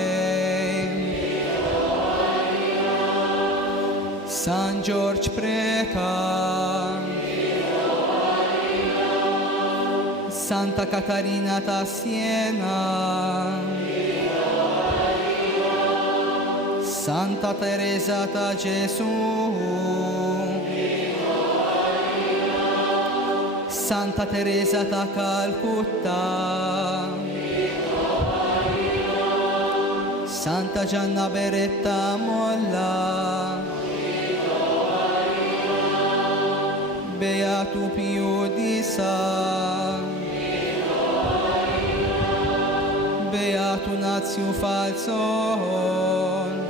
San George Preca, Santa Catarina ta' Santa Teresa ta' Gesù, Santa Teresa ta' Calcutta, Santa Gianna Beretta Molla, Beato Pio di Sa, Beato Nazio Falzon,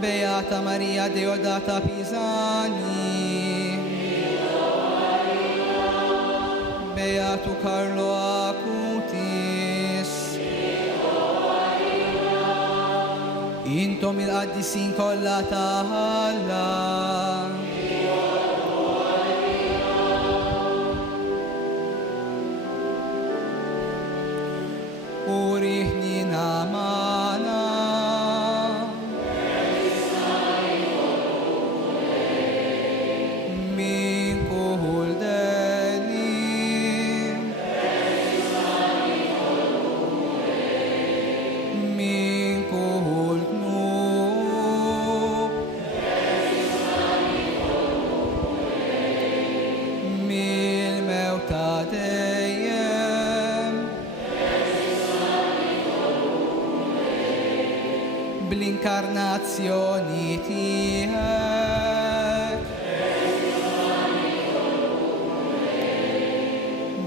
Beata Maria Deodata Pisani, Beato Carlo Acutis, Intom il-qaddisin kollha ta' Alla, Uriħni namana, min kull deni, min kull knub, min mewta dejjem, bl-inkarnazzjoni tiegħek,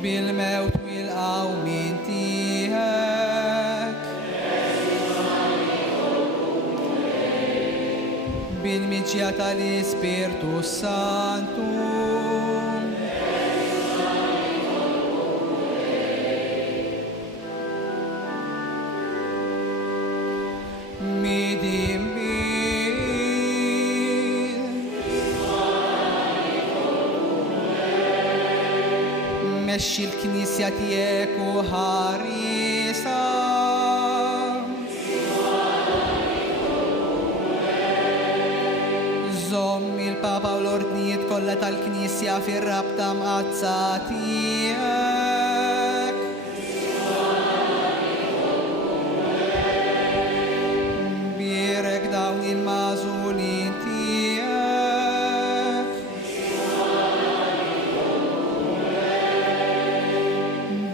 bil-mewt u l-qawmin tiegħek, bil-miġja tal-Ispirtu Santu, midim mexxi l-Knisja tiegħek u ħarisa, żomm il-Papa u l-ordnijiet kollha tal-Knisja fir-rabta mqazza tiegħek, birek dawn il-magħżulin tiegħek,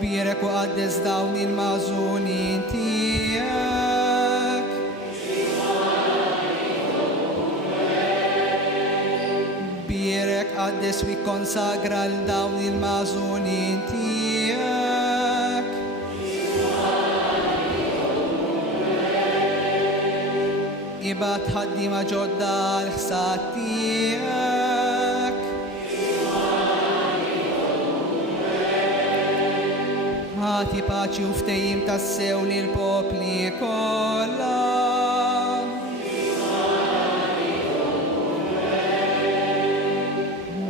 birek u qaddes dawn il-magħżulin tiegħek, birek qaddes u ikkonsagra l dawn il-magħżulin tiegħek, ibad ħaddiema ġodda l-ħsad tiegħek, ħati paċi u ftehim tas-sew lill-popli kollha,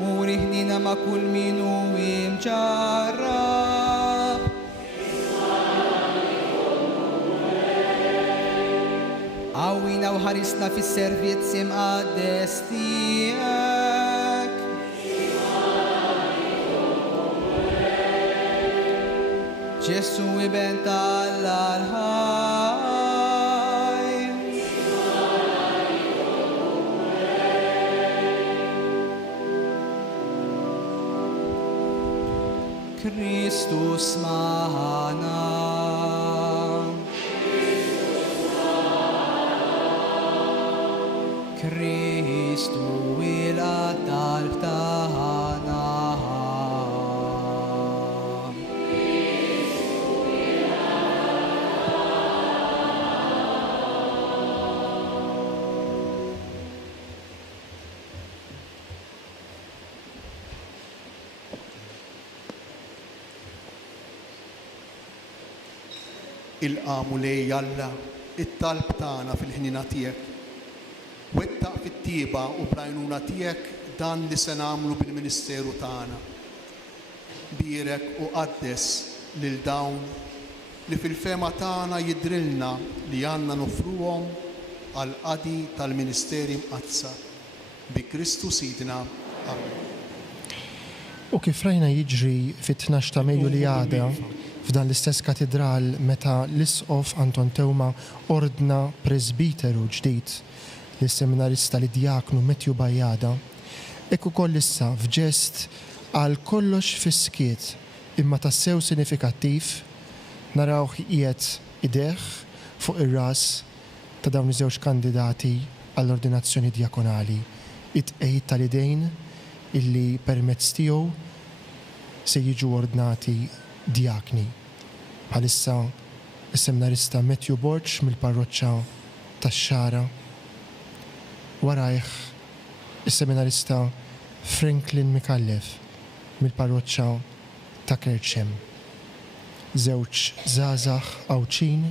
u riħnina ma' kull min hu imġarrab, għawina u ħarisna fis-servizz imqaddes tiegħek, Ġesu iben tal-Alla l-ħaj, Kristus maħana, Kristu il-qalb tagħna. Il-qamu lej Alla, it-talb tagħna fil-ħnina tiegħek. Wettaq fit-tieba u bl-għajnuna tiegħek dan li se nagħmlu bil-ministeru tagħna. Birek u qaddes lil dawn li fil-fema tagħna jidrilna li għandna nofruhom għal qadi tal-ministeri mqazza. Bi Kristu Sidna. Amen. U kif rajna jiġri fit-12 ta' Mejju li għada F'dan l-istess katedral meta l-isqof Anton Tewma ordna presbiteru ġdid l-seminarista li djaknu Metju Bajjada, ekku koll issa f'ġest għal kollox fiskiet imma tassew sinifikattiv narawh qiegħed ideħ fuq ir-ras ta' dawn iż-żewġ kandidati għall-ordinazzjoni djakonali, it-tqejjed tal-idejn illi permezz tiegħu se jiġu ordnati djakni. Bħalissa is-seminarista Metju Borċ mill-parroċċa tax-Xara, warajh is-seminarista Franklin Mikallef mill-parroċċa ta' Kerċem. Żewġ żgħażagħ Awċin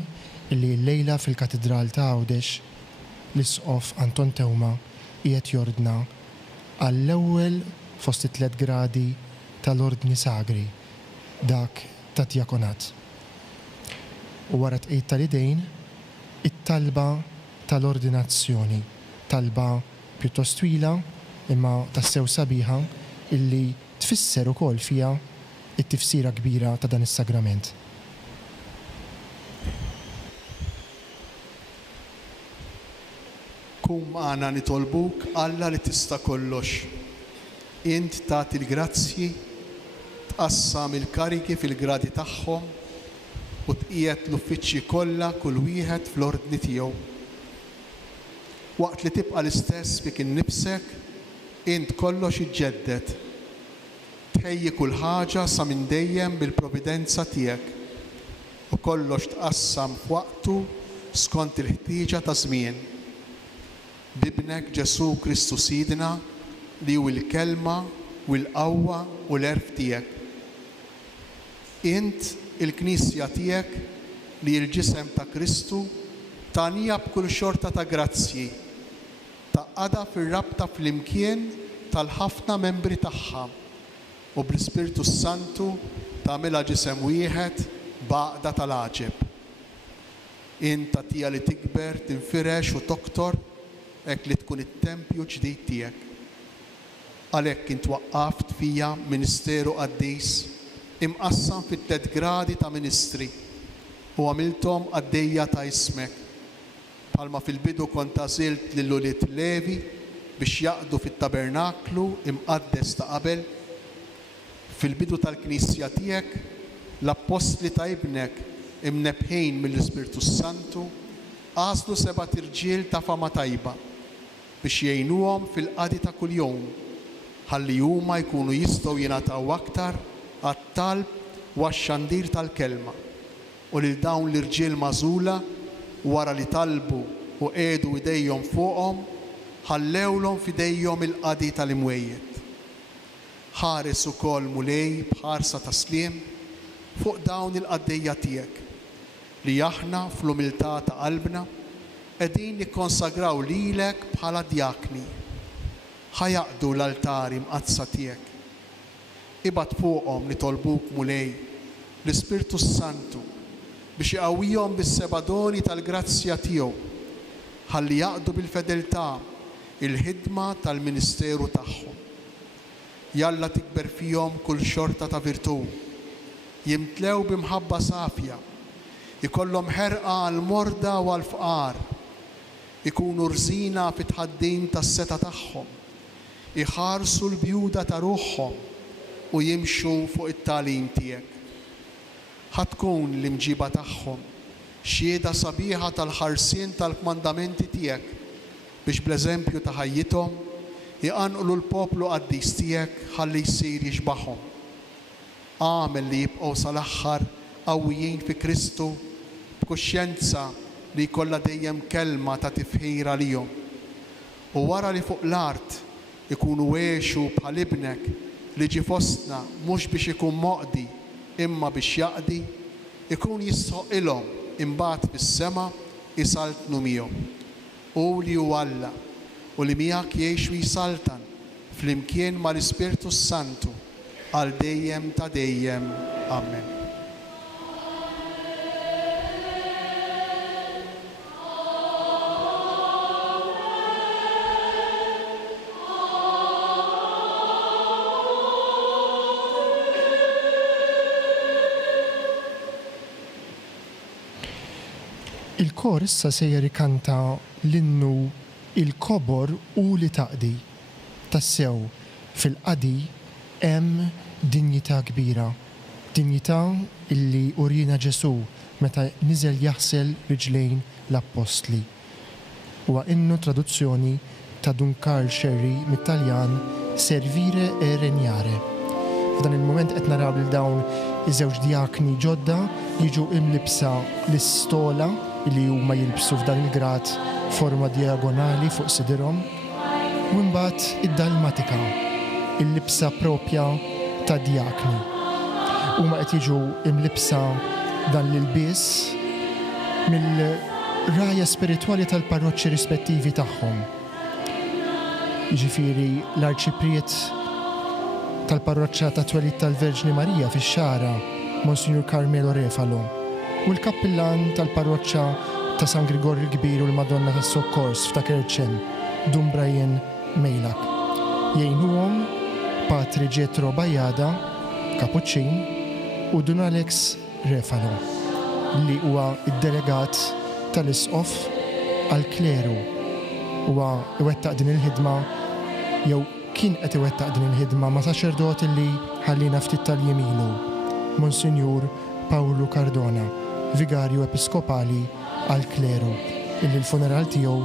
illi llejla fil-katedral ta' Għawdex l-isqof Anton Tewma qiegħed jordna għall-ewwel fost it-3 gradi tal-ordni sagri, dak ta' djakonat. U wara tqejjed tal-idejn, it-talba tal-ordinazzjoni, talba pjuttost twila imma tassew sabiħa illi tfisser ukoll fiha it-tifsira kbira ta' dan is-sagrament. Kum għana nitolbuk Alla li tista' kollox. Int tagħti l-grazzji, tqassam il-karigi fil-gradi tagħhom u tqiegħed l-uffiċċji kollha kull wieħed fl-ordni tiegħu. Waqt li tibqa' l-istess fi kien nifsek, int kollox iġġedded. Tħejji kull ħaġa sa minn dejjem bil-providenza tiegħek u kollox tqassam f'waqtu skont il-ħtieġa ta' żmien. Bibnek Ġesu Kristu Sidna li hu l-kelma u l-qawwa u l-erf tiegħek. Int il-Knisja tiegħek li l-ġisem ta' Kristu tanija b'kull xorta ta' grazzji, taqgħadha fir-rabta fl-imkien tal-ħafna membri tagħha u bl-Ispirtu Santu tagħmilha ġisem wieħed baqda tal-għaġeb. Int tagħtiha li tikber, tinfirex u toktor hekk li tkun it-tempju ġdid tiegħek. Għalhekk int waqqaft fija ministeru qaddis imqassam fit-3 gradi ta' ministri u għamilthom għaddejja ta' ismek. Bħalma fil-bidu kont għażilt lil ulied Levi biex jaqdu fit-tabernaklu imqaddes ta' qabel, fil-bidu tal-Knisja tiegħek l-Apostli ta' ibnek imnebħejn mill-Ispirtu Santu għażlu 7 irġiel ta' fama tajba biex jgħinuhom fil-qadi ta' kuljum ħalli huma jkunu jistgħu jingħataw aktar għat-talb u għax-xandir tal-kelma u lil dawn l-irġiel magħżula wara li talbu u qiegħdu idejhom fuqhom ħallewlhom f'idejhom il-qadi tal-imwejjed. Ħares ukoll mulej bħarsa ta' sliem fuq dawn il-qaddejja tiegħek li aħna fl-umiltà ta' qalbna qegħdin nikkonsagraw lilek bħala djakni. Ħajaqdu l-altari mqazza tiegħek. Ibad fuqhom nitolbuk mulej l-Ispirtu Santu biex iqawwihom bis-7 doni tal-grazzja tiegħu ħalli jaqdu bil-fedeltà il-ħidma tal-ministeru tagħhom. Jalla tikber fihom kull xorta ta' virtu, jimtlew bimħabba safja, ikollhom ħerqa għall-morda u għall-fqar, ikunu rżina fit-tħaddin tas-seta tagħhom, iħarsu l-bjuda ta' ruħhom u jimxu fuq it-tagħlim tiegħek. Ħatkun l-imġiba tagħhom xhieda sabiħa tal-ħarsien tal-kmandamenti tiegħek biex bl-eżempju ta' ħajjithom iqanqlu l-poplu qaddis tiegħek ħalli jsir jixbaħhom. Għamel li jibqgħu sal-aħħar qawwijin fi Kristu b'kuxjenza li jkollha dejjem kelma ta' tifħira lihom. U wara li fuq l-art ikunu għexu bħal ibnek li ġi fostna mhux biex ikun moqdi imma biex jaqdi, ikun jistħoq ilhom imbagħad fis-sema isaltnu miegħu. U li hu Alla u li miegħek jgħix jisaltan flimkien mal-Ispirtu Santu għal dejjem ta' dejjem. Amen. Il-kor issa sejjer ikanta l-innu il-kobor u li taqdi. Tassew, fil-qadi hemm dinjità kbira. Dinjità illi urina Ġesu meta niżel jaħsel riġlejn l-Apostli. Huwa innu traduzzjoni ta' Dun Karl Sherry mit-Taljan Servire e Regnare. F'dan il-moment qed naraw lil dawn iż-żewġ diakni ġodda jiġu imlibsa l-istola li huma jilbsu f'dan il-grat forma diagonali fuq sidirhom u mbagħad id-dalmatika, il-libsa propja ta' diakni. Huma qed jiġu imlibsa dan l-ilbies mill-raja spiritwali tal-parroċċi rispettivi tagħhom. Jiġifieri l-arċipriet tal-parroċċa ta' Twelid tal-Verġni Marija fix-Xara, Monsignor Carmelo Refalo, u l-kappillan tal-parroċċa ta' San Grigorju Kbir u l-Madonna tas-Sokkors f'Takerċen, Dun Brian Mejlak. Jgħinuhom Patri Ġetro Bajada, Kapuċċin, u Dun Alex Refalo, li huwa id-delegat tal-isqof għal-kleru. Huwa iwettaq din il-ħidma, jew kien qed iwettaq din il-ħidma ma' saċerdot li ħallina ftit tal-jemilu, Monsignor Paolo Cardona, Vigarju Episkopali għal-kleru, illi l-funeral tiegħu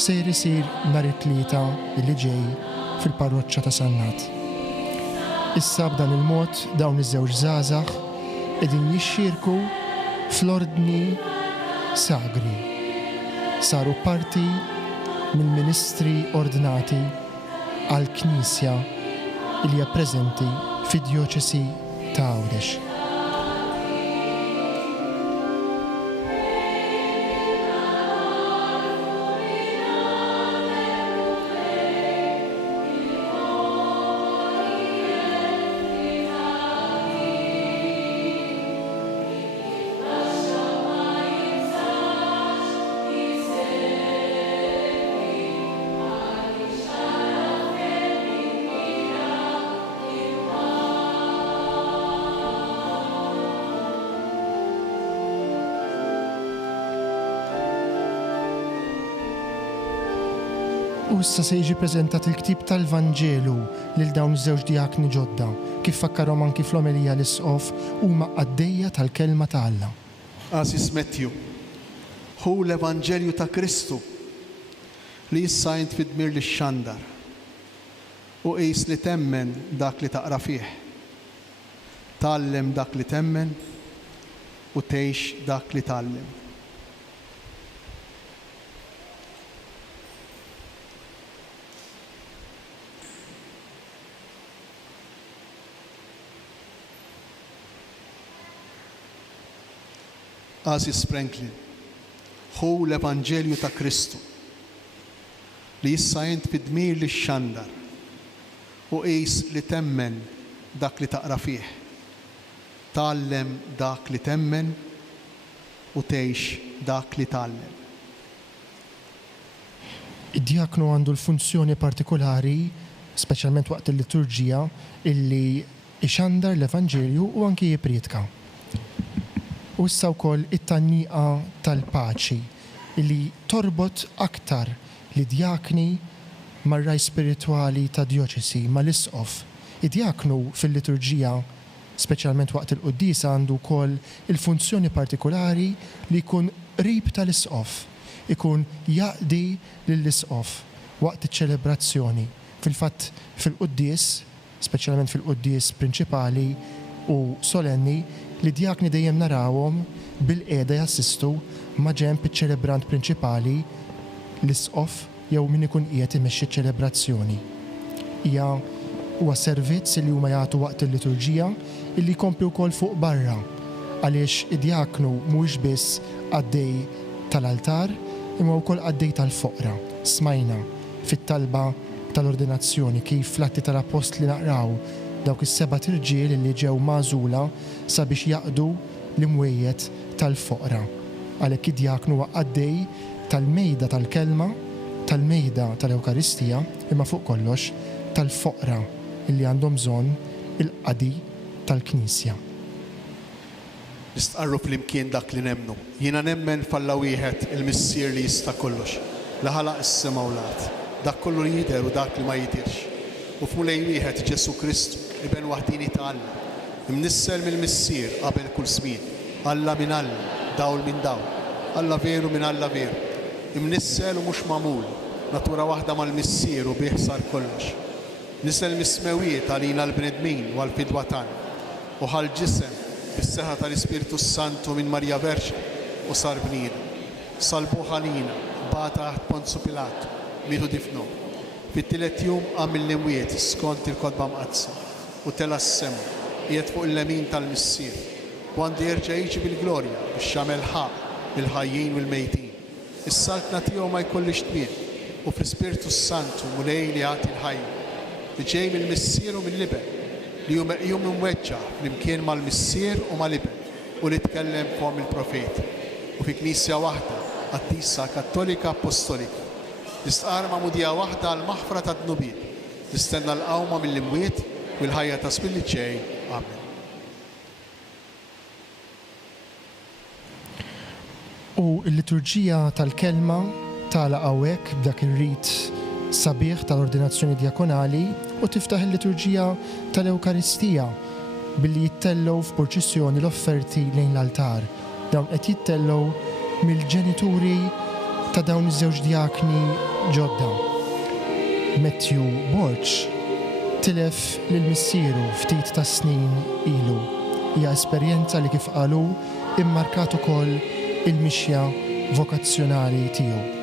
sejr isir nhar it-tlieta illi ġej fil-parroċċa ta' Sannat. Issa b'dan il-mod dawn iż-żewġ żgħażagħ qegħdin jixxierku fl-ordni sagri. Saru parti mill-ministri ordinati għall-Knisja li hija preżenti fid-Djoċesi ta' Għawdex. U issa se jiġi preżentat il-ktib tal-Vanġelu lil dawn iż-żewġ diakni ġodda, kif fakkarhom anki fl-omelija l-isqof huma għaddejja tal-kelma ta' Alla. Aziz Matthew, hu l-Evanġelju ta' Kristu li issa jint fid-dmir li xandar u qis li temmen dak li taqra fih. Tallem dak li temmen u tgħix dak li tallem. Aziz Franklin, hu l-Evanġelju ta' Kristu li issa jint fid-dmir li xandar u qis li temmen dak li taqra fih. Tallem dak li temmen u tgħix dak li tallem. Id-diaknu għandu l-funzjoni partikolari, speċjalment waqt il-liturġija, illi ixandar l-Evanġelju u anki jipriedka. U issa wkoll it-tanniqa tal-paċi li torbot aktar li djakni mar-raj spiritwali ta' djoċesi mal-isqof. Id-djaknu fil-liturġija, speċjalment waqt il-quddisa, għandu wkoll il-funzjoni partikolari li jkun qrib tal-isqof, ikun jaqdi lill-isqof waqt iċ-ċelebrazzjoni. Fil-fatt fil-quddis, speċjalment fil-quddis prinċipali u solenni, li djakni dejjem narawhom bil-qiegħda jassistu ma' ġenb iċ-ċelebrant prinċipali l-isqof jew min ikun qiegħed imexxi ċ-ċelebrazzjoni. Huwa servizz li huma jagħtu waqt il-liturġija illi jkompli wkoll fuq barra għaliex id-djaknu mhuwiex biss għaddej tal-altar imma wkoll għaddej tal-foqra. Smajna fit-talba tal-ordinazzjoni kif fl-Atti tal-Apostli naqraw dawk is-seba' irġiel li ġew magħżula sabiex jaqdu l-imwejjed tal-foqra. Għalhekk id-djaknu huwa għaddej tal-mejda tal-kelma, tal-mejda tal-Ewkaristija, imma fuq kollox tal-foqra illi għandhom bżonn il-qadi tal-Knisja. nistqarru fl-imkien dak li nemnu. Jiena nemmen f'Alla wieħed il-missier li jista' kollox, li ħalaq is-sema u l-art, dak kollu li jidher u dak li ma jidirx. U f'mulej wieħed Ġesu Kristu, iben waħdini ta' Alla, imnissel mill-missier qabel kull żmien, Alla minn Alla, dawl minn dawl, Alla veru minn Alla veru, imnissel u mhux magħmul, natura waħda mal-missier u bih sar kollox. Nisel mis-smewiet għalina l-bnedmin u għal-fidwa tagħna, u ħal-ġisem bis-seħħa tal-Ispiritu Santu minn Marja Verġa u sar bniedem. Salbuh għalina, bata taħt Ponzu Pilatu, mietu difnu. Fit-tielet jum qam mill-imwiet skont il-kotba mqazza u tela s-sema, qiegħed fuq il-lemin tal-missier. U għandu jerġa' jiġi bil-glorja biex jagħmel ħaq lill-ħajjin u l-mejtin. Is-saltna tiegħu ma jkollix tmiem u fl-Ispiritu Santu mulej li jagħti l-ħajja li ġej mill-missier u mill-liben li hu meqjum imweġġa' flimkien mal-missier u mal-liben u li tkellem fuq il-profeti. U fi knisja waħda qaddisa Kattolika Apostolika nistqar ma'mudija waħda għal maħfra ta' dnubiet, nistenna l-qawma mill-imwiet u l-ħajja ta' żmien li ġej. Amen. U l-liturġija tal-kelma tagħlaq hawnhekk b'dak ir-rit sabiħ tal-ordinazzjoni diakonali u tiftaħ il-liturġija tal-Ewkaristija billi jittellgħu f'proċessjoni l-offerti lejn l-altar. Dawn qed jittellgħu mill-ġenituri ta' dawn iż-żewġ diakni ġodda. Matthew Borch tilef lill-missieru ftit ta' snin ilu. Hija esperjenza li kif qalu immarkat ukoll il-mixja vokazzjonali tiegħu.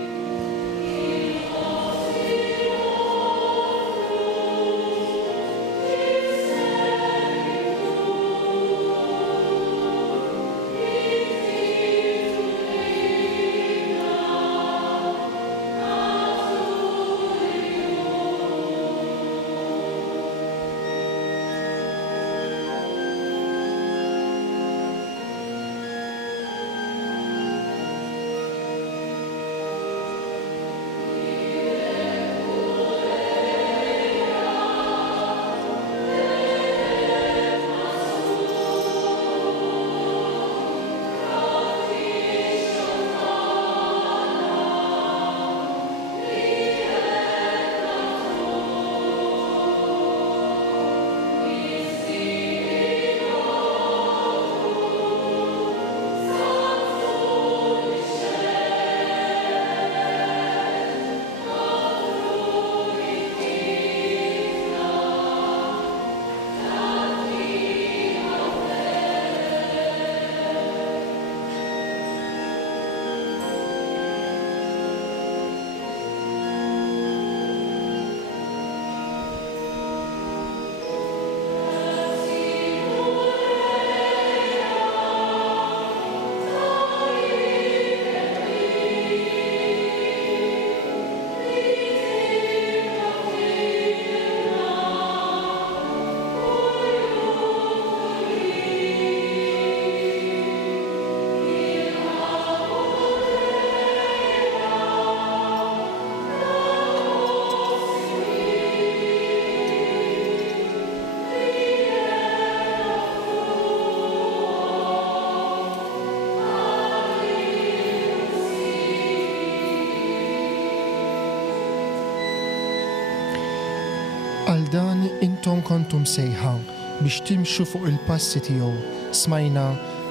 Għal dan intom kontum sejħa biex timxu fuq il-passi tiegħu smajna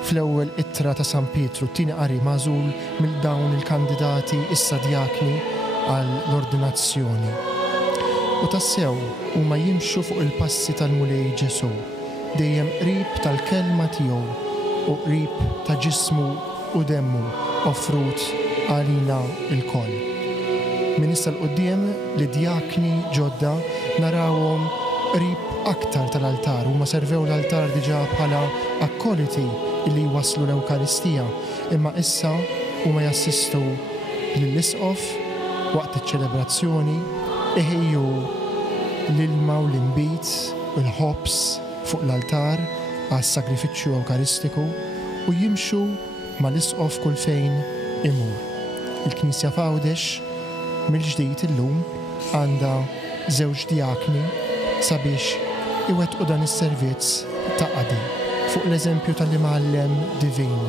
fl-ewwel ittra ta' San Pietru t-tieni qari magħżul mill dawn il-kandidati issa djakni għall-ordinazzjoni. U tassew huma jimxu fuq il-passi tal-mulej Ġesu, dejjem qrib tal-kelma tiegħu u qrib ta' ġismu u demmu offrut għalina il-koll. Min issa l-qudiem li djakni ġodda narawhom qrib aktar tal-altar huma servew l-altar diġà bħala akkoliti li waslu l-Ewkaristija, imma issa huma jassistu lill-isqof waqt iċ-ċelebrazzjoni iħejju l-ilma u l-inbit u l-ħobs fuq l-altar għas-sagrifiċċju Ewkaristiku u jimxu mal-isqof kull fejn imur. Il-Knisja f'Għawdex mill-ġdid illum għandha żewġ djakni sabiex iwettqu dan is-servizz ta' qadi. fuq l-eżempju tal-imgħallem divin,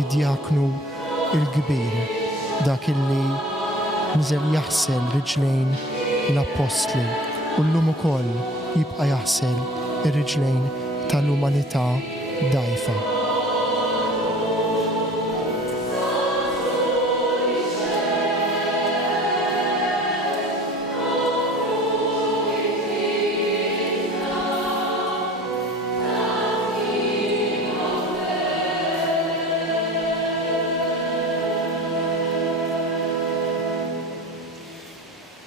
id-djaknu il-kbir, dak illi niżel jaħsel riġlejn l-apostli u llum ukoll jibqa' jaħsel ir-riġlejn tal-umanità dgħajfa.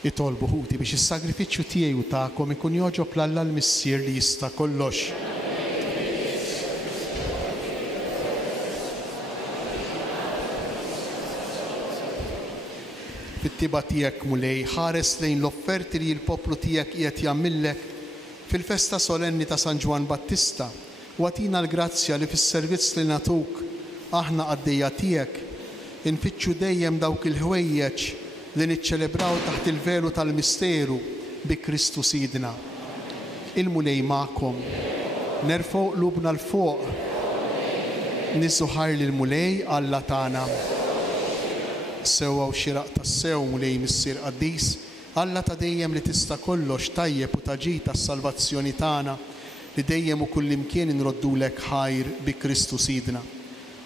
Itolbu ħuti biex is-sagrifiċċju tiegħi u tagħkom ikun joġob l-Alla l-Missier li jista' kollox. Fit-tiba tiegħek mulej ħares lejn l-offerti li l-poplu tiegħek qiegħed jagħmillek fil-festa solenni ta' San Ġwan Battista u għatina l-grazzja li fis-servizz li natuk aħna għaddejja tiegħek infittxu dejjem dawk il-ħwejjeġ li niċċelebraw taħt il-velu tal-misteru bi Kristu Sidna. Il-mulej magħkom, nerfgħu qlubna l-fuq, niżuħar lil mulej Alla tagħna. Sewwa u xiraq tas-sew mulej missier qaddis, Alla ta' dejjem li tista' kollox tajjeb u taġid tas-salvazzjoni tagħna li dejjem u kullimkien inroddulek ħajr bi Kristu Sidna.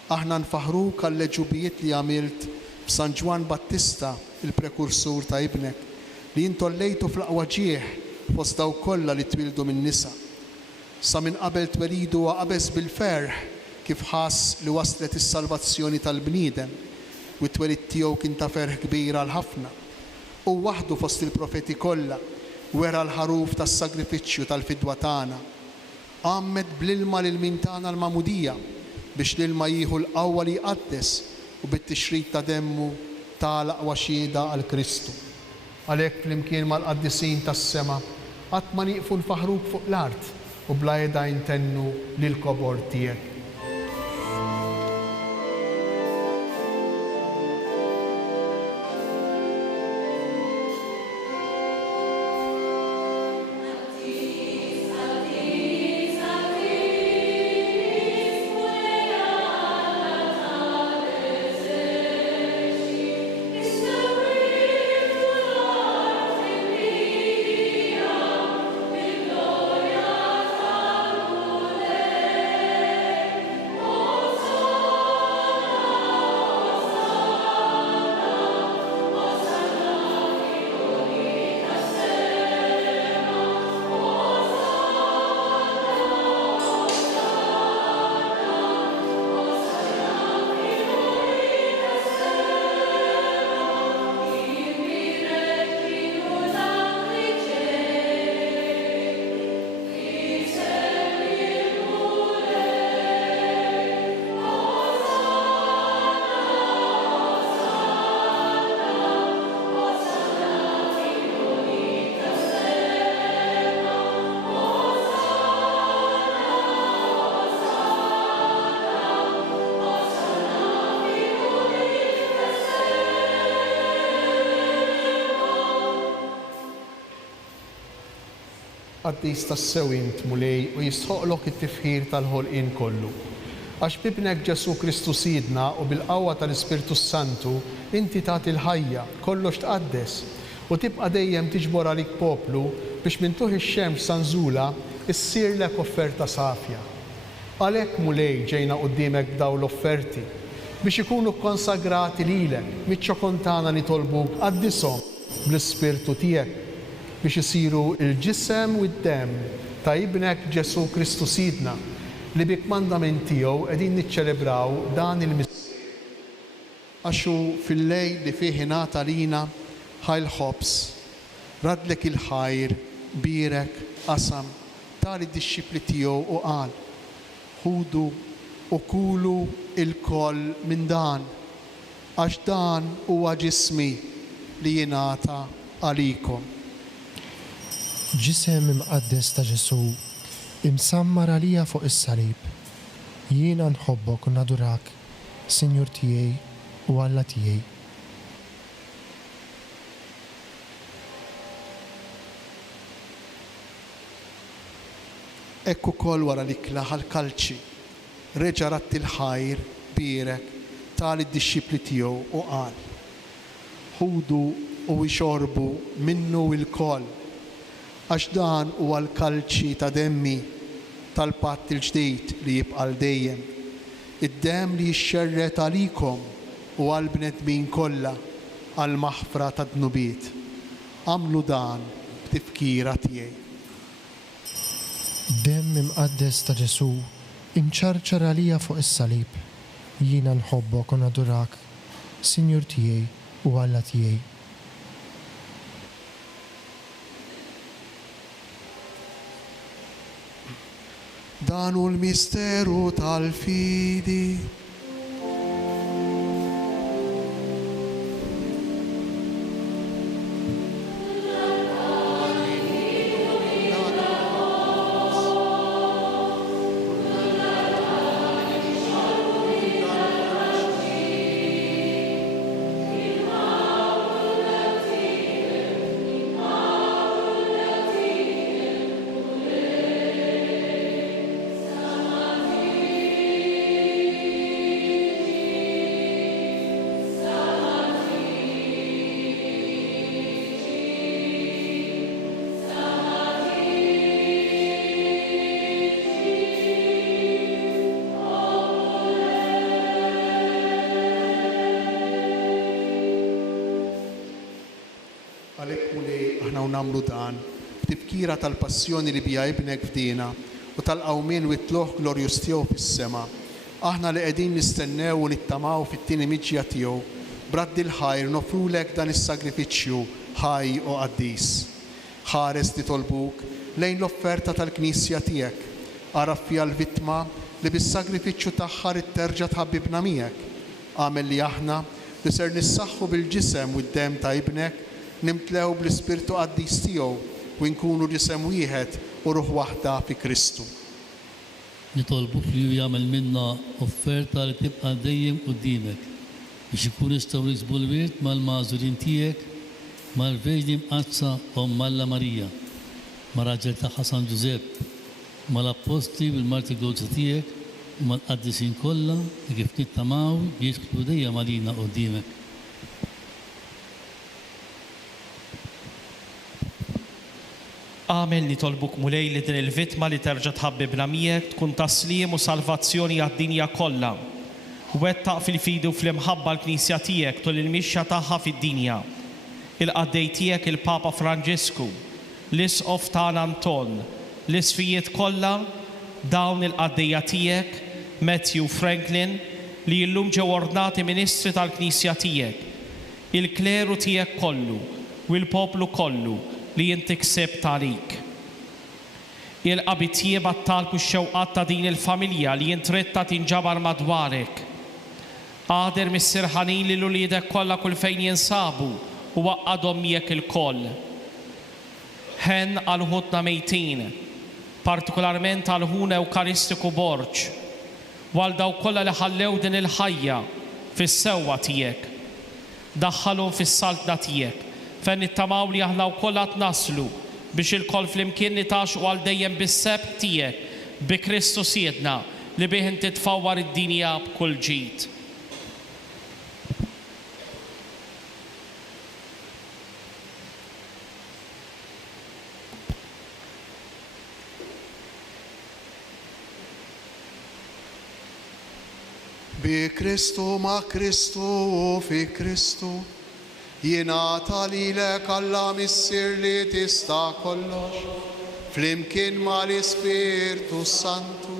Aħna nfaħruk għall-leġubijiet li għamilt b'San Ġwan Battista, il-prekursur ta' ibnek, li jintollejtu fl-aqwa ġieħ fost daw kollha li twildu minn nisa. Sa minn qabel twelidu qabeż bil-ferħ kif ħass li waslet is-salvazzjoni tal-bniedem u t-twelid tiegħu kien ta' ferħ kbira għal ħafna. U waħdu fost il-profeti kollha wera l-ħaruf tas-sagrifiċċju tal-fidwa tagħna. Għammed bl-ilma lil min tagħna l-mamudija biex l-ilma jieħu l-qawwa li jqaddes u bit-tixrid ta' demmu tagħlaq waxieda għal Kristu. Għalhekk flimkien mal-qaddisin tas-sema qatt ma nieqfu nfaħruk fuq l-art u bla jeda jintennu lil kobor tiegħek. Qaddis tas-sewint mulej u jistħoqlok it-tifħir tal-ħolqien kollu. Għax bibnek Ġesu Kristu Sidna u bil-qawwa tal-Ispirtu Santu inti tagħti l-ħajja kollox tqaddes u tibqa' dejjem tiġbor għalik poplu biex minn tuħ ix-xemx sanżula issirlek offerta safja. Għalhekk mulej ġejna quddiemek b'dawn l-offerti biex ikunu konsagrati lilek miċ-ċokontana nitolbuk qaddishom bl-Ispirtu tiegħek biex isiru il-ġisem u d-dem ta' ibnek Ġesu Kristu Sidna li bi kmandament tiegħu qegħdin niċċelebraw dan il-missier. Għaxu fil-lejl li fih ingħata lina ħajl ħobs, radlek il-ħajr, birek, qasam, tali d-dixxipli tiegħu u qal: ħudu u kulu il-koll minn dan, għax dan huwa ġismi li jingħata għalikom. Ġisem imqaddes ta' Ġesu imsammar għalija fuq is-salib. Jiena nħobbok u nadurak, Sinjur tiegħi u Alla tiegħi. Ekku kol wara li klaħ għal-kalċi reġa' ratti l-ħajr birek tal-id-dixxipli tiegħu u qal: ħudu u ixorbu minnu l-koll, għax dan huwa l-kalċi ta' demmi tal-patt il-ġdid li jibqa' dejjem, id-demm li jixxerret għalikom u għall-bnedmin kollha għall-maħfra ta' dnubiet. Għamlu dan b'tifkira tiegħi. Demm imqaddes ta' Ġesu imċarċar għalija fuq is-salib. Jiena nħobbok u nadurak, Sinjur tiegħi u Alla tiegħi. Dan hu l-misteru tal-fidi. Għalhekk li aħna nagħmlu dan b'tifkira tal-passjoni li bija ibnek fdina u tal-qawmien u t-tluħ glorjus tiegħu fis-sema. Aħna li qegħdin nistennew u nittamaw fit-tieni miġja tiegħu b'raddi l-ħajr nofrulek dan is-sagrifiċċju ħaj u qaddis. Ħares nitolbuk lejn l-offerta tal-Knisja tiegħek. Araf fiha l-vittma li bis-sagrifiċċju tagħha terġa' tħabbibna miegħek. Għamel li aħna li ser nissaħħu bil-ġisem u d-demm ta' ibnek nimtlew bl-Ispirtu qaddis tiegħu u nkunu ġisem wieħed u ruħ waħda fi Kristu. Nitolbuk li jagħmel minna offerta li tibqa' dejjem quddiemek biex ikun jistgħu jiksbu l-wirt mal-magħżurin tiegħek mal-Verġni Mqazza Omm Alla Marija, mar-raġel tagħha San Ġusepp, mal-Apostli bil-Marti Glorjuża tiegħek u mal-qaddisin kollha li kif nittamaw jidħlu dejjem għalina quddiemek. Għamel nitolbuk mulej li din il-vittma li terġa' tħabbibna miegħek tkun taslim u salvazzjoni għad-dinja kollha. Wettaq fil-fidu fl-imħabba l-Knisja tiegħek tul il-mixja tagħha fid-dinja. Il-qaddej tiegħek il-Papa Franġisku, l-Isqof tagħna Anton, l-isfijiet kollha dawn il-qaddejja tiegħek Matthew Franklin li llum ġew ordnati Ministri tal-Knisja tiegħek, il-kleru tiegħek kollu u l-poplu kollu li jinti kseb talik. Il-qabit jieba talbu x-xewqat ta' din il-familja li jintretta tinġabar madwarek. Qader mis-sirħanin li l-uliedek kollha kull fejn jinsabu u waqqadhom miegħek il-koll. Ħen għal ħutna mejtin, partikolarment għal ħuna Ewkaristiku Borġ, għal daw kollha li ħallew din il-ħajja fis-sewwa tiegħek. Daħħalhom fis-saltna tiegħek fejn nittamaw li aħna wkoll qed naslu biex il-koll flimkien nitaxqu għal dejjem bis-seb tiegħek bi Kristu siedna li bih inti tfawwar id-dinja b'kull ġid. Bi Kristu ma' Kristu u fi Kristu jingħata lilek Alla missier li tista' kollox, flimkien mal-Ispirtu Santu,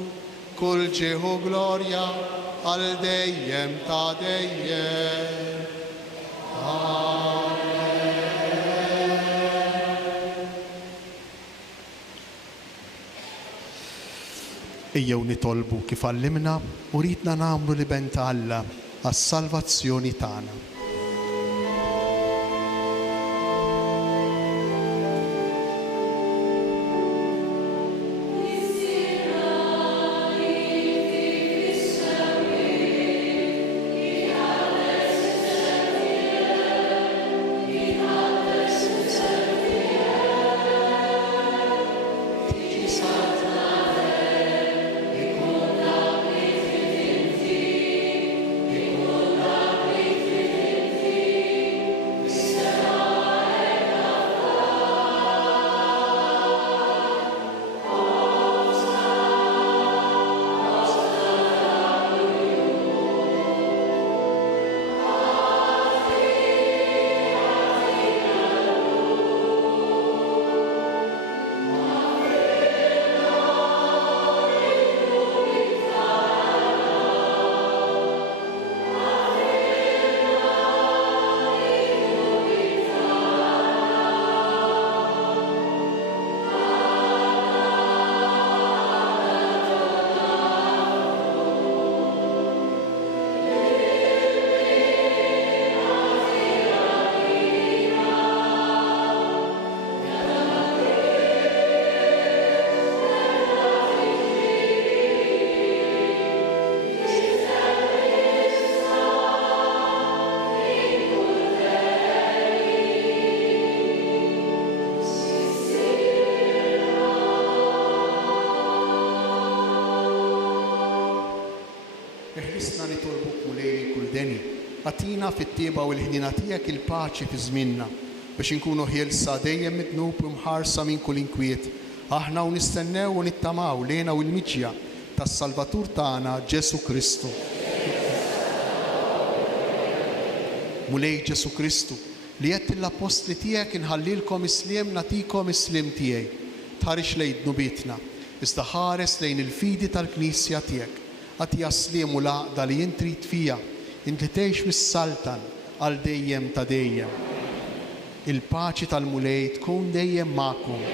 kull ġieħu glorja għal dejjem ta' dejjem. Ejjew nitolbu kif għallimna u ridna nagħmlu li ben ta' Alla għas-salvazzjoni tagħna. ġeni, għatina fit-tieba u l-ħnina tiegħek il-paċi fi żmienna biex inkunu ħielsa dejjem midnub u mħarsa minn kull inkwiet. Aħna u nistennew u nittamaw lejna u l-miġja tas-Salvatur tagħna Ġesu Kristu. Mulej Ġesu Kristu li qed l-apostli tiegħek inħallilkom isliem natikom isliem tiegħi. Tħarix lejn dnubietna, iżda ħares lejn il-fidi tal-Knisja tiegħek. Għatija sliem u laqda li jintrid fija, inti tgħix mis-saltan għal dejjem ta' dejjem. Il-paċi tal-mulej tkun dejjem magħkom.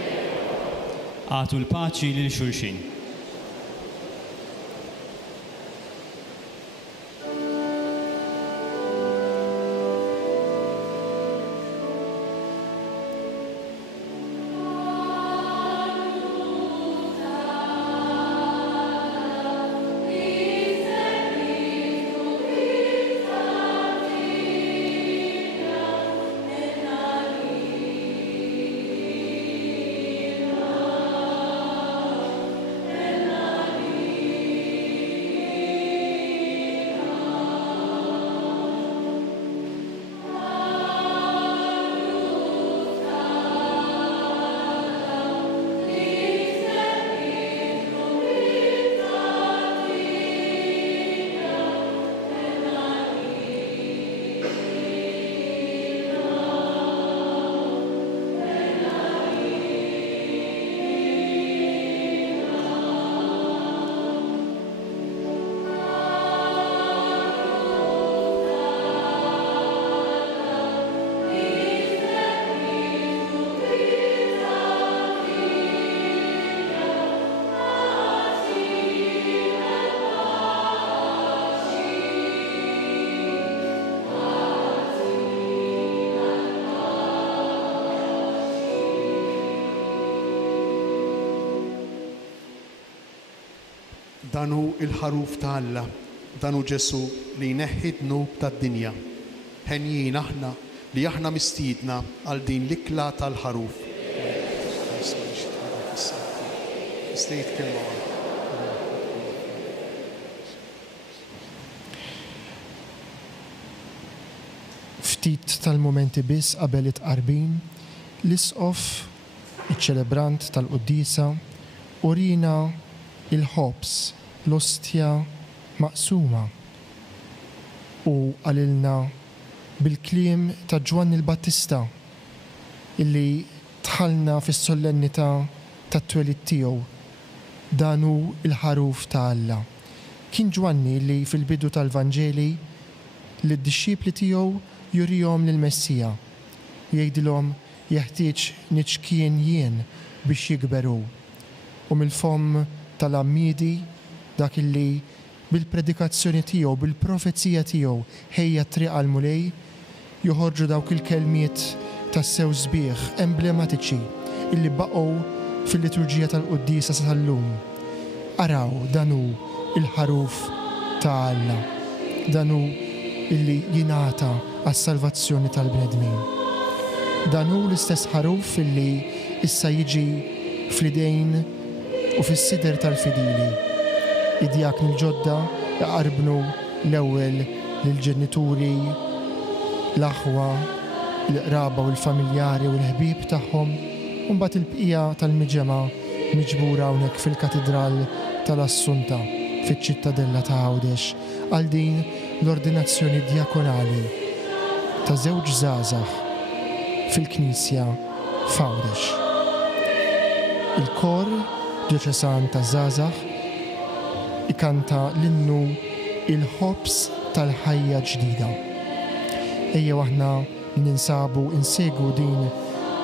Għatu l-paċi lil xulxin. Danu il-ħaruf ta' Alla, danu Ġesu li jneħħi dnub tad-dinja. Ħenjin aħna li aħna mistiedna għal din l-ikla tal-ħaruf. Ftit tal-momenti biss qabel it-qarbin, l-isqof, iċ-ċelebrant tal-Quddisa, urina il-ħobs, l-ostja maqsuma u għalilna bil-kliem ta' Ġwanni l-Battista illi tħallna fis-sollennità tat-twelid tiegħu danu il-ħaruf ta' Alla. Kien Ġwanni li fil-bidu tal-Vanġeli li d-disċipli tiegħu jurihom lill-Messija, jgħidilhom jeħtieġ niċkien jien biex jikberu u mill-fomm tal-ammidi dak illi bil-predikazzjoni tiegħu, bil-profezija tiegħu ħejja triq għal mulej joħorġu dawk il-kelmiet tas-sew sbieħ emblematiċi illi baqgħu fil-liturġija tal-Quddisa sal-lum. Araw danu il-ħaruf ta' Alla, danu illi jingħata għas-salvazzjoni tal-bnedmin. Danu l-istess ħaruf illi issa jiġi fl-idejn u fis-sider tal-fidili. Id-djakni l-ġodda jaqarbnu l-ewwel lill-ġenituri, l-aħwa, l-qraba u l-familjari u l-ħbieb tagħhom, u mbagħad il-bqija tal-miġema miġbura hawnhekk fil-Katedral tal-Assunta fiċ-ċittadella ta' Għawdex għal din l-ordinazzjoni djakonali ta' żewġ żgħażagħ fil-Knisja f'Għawdex. Il-kor Dioċesan ta' żgħażagħ ikanta l-innu il-ħobs tal-ħajja ġdida. Ejja aħna ninsabu insegwu din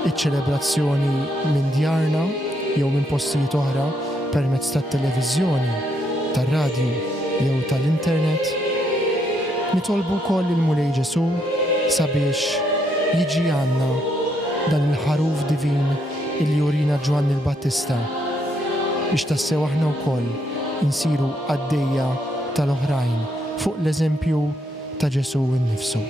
iċ-ċelebrazzjoni minn djarna jew minn postijiet oħra permezz tat-televiżjoni, tar-radju jew tal-internet. Nitolbu wkoll il-Mulej Ġesu sabiex jiġi għandna dan il-ħaruf divin il jurina Ġwanni l-Battista biex tassew aħna wkoll insiru għaddejja tal-oħrajn fuq l-eżempju ta' Ġesu innifsu.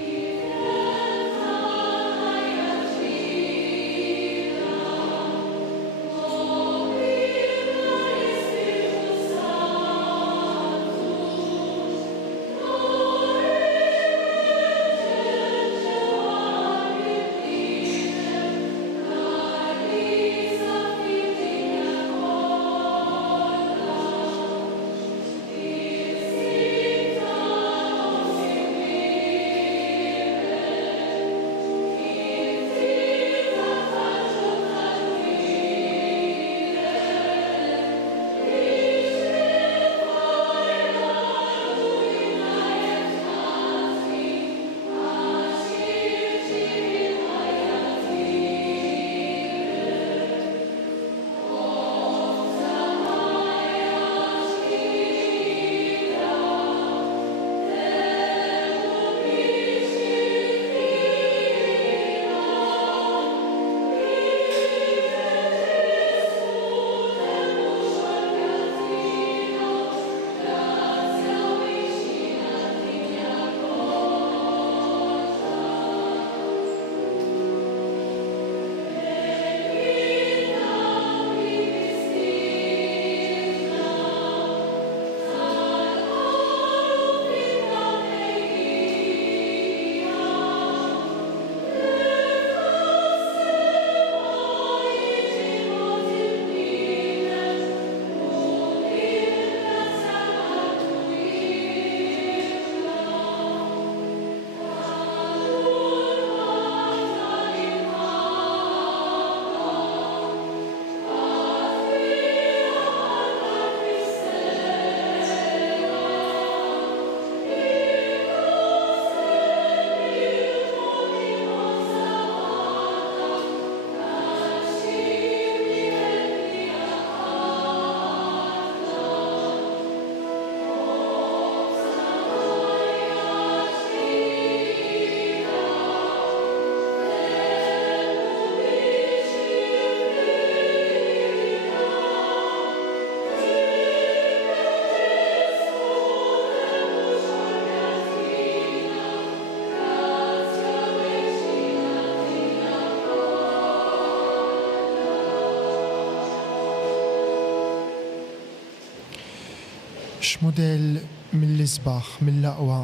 X'mudell mill-isbaħ, mill-aqwa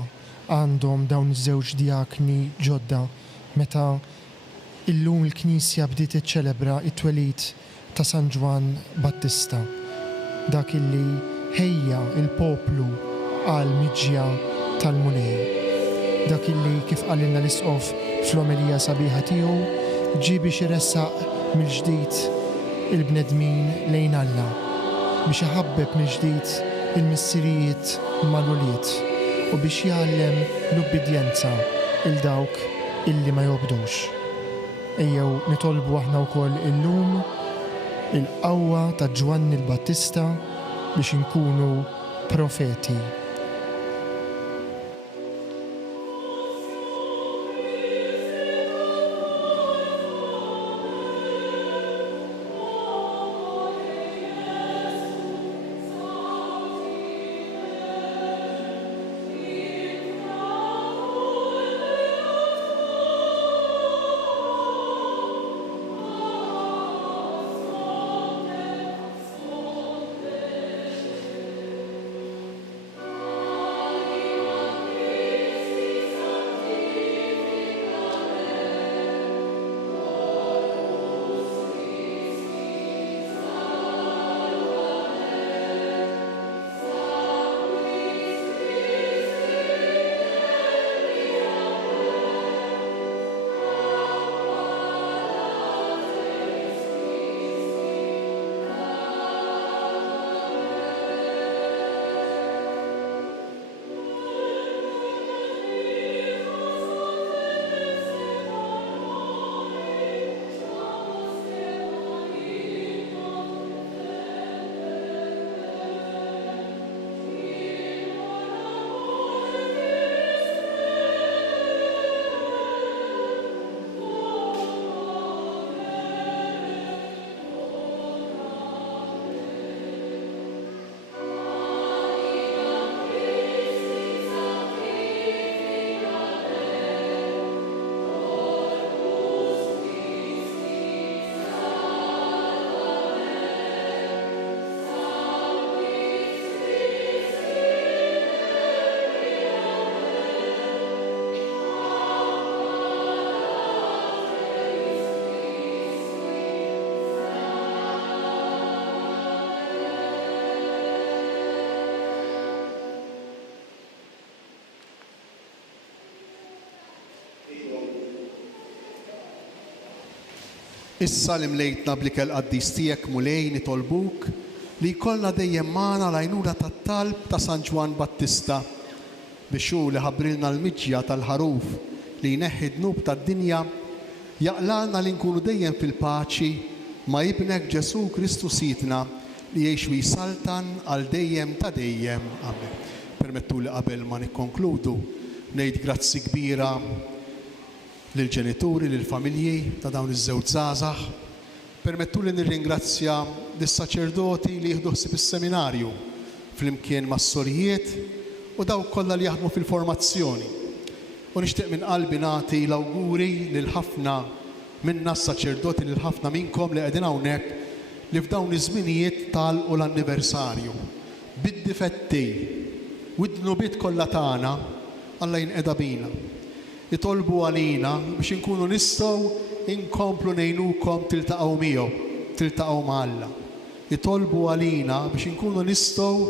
għandhom dawn iż-żewġ djakni ġodda meta illum il-Knisja bdiet iċċelebra it-twelid ta' San Ġwan Battista. Dak illi ħejja il-poplu għal miġja tal-mulej. Dak illi kif qalilna l-isqof fl-omelija sabiħa tiegħu ġie biex iressaq mill-ġdid il-bnedmin lejn Alla biex iħabbeb mill-ġdid il-missirijiet mal-uliet u biex jgħallem l-ubbidjenza il-dawk illi ma jobdux. Ejjew nitolbu aħna wkoll illum il-qawwa ta' Ġwanni l-Battista biex inkunu profeti. Issa li mlejtna bl-ikel qaddis tiegħek mulej nitolbuk li jkollna dejjem magħna l-għajnuna tat-talb ta' San Ġwan Battista biex hu li ħabbrilna l-miġja tal-ħaruf li jneħħi d-dnub tad-dinja jaqlalna li nkunu dejjem fil-paċi ma' ibnek Ġesu Kristu Sidna li jgħix u jsaltan għal dejjem ta' dejjem. Amen. Permettu li qabel ma nikkonkludu ngħid grazzi kbira lill-ġenituri, lill-familji ta' dawn iż-żewġ żgħażagħ. Permettu li nirringrazzja lis-saċerdoti li jieħdu ħsieb is-seminarju flimkien mas-sorijiet u dawk kollha li jaħdmu fil-formazzjoni. U nixtieq minn qalbi nagħti l-awguri lil ħafna minna s-saċerdoti lil ħafna minnkom li qegħdin hawnhekk li f'dawn iż-żminijiet talqu l-anniversarju. Bid-difetti u d-dnubiet kollha tagħna Alla jinqeda bina. Itolbu għalina biex inkunu nistgħu inkomplu ngħinukom tiltaqgħu miegħu, tiltaqgħu ma' Alla. Itolbu għalina biex inkunu nistgħu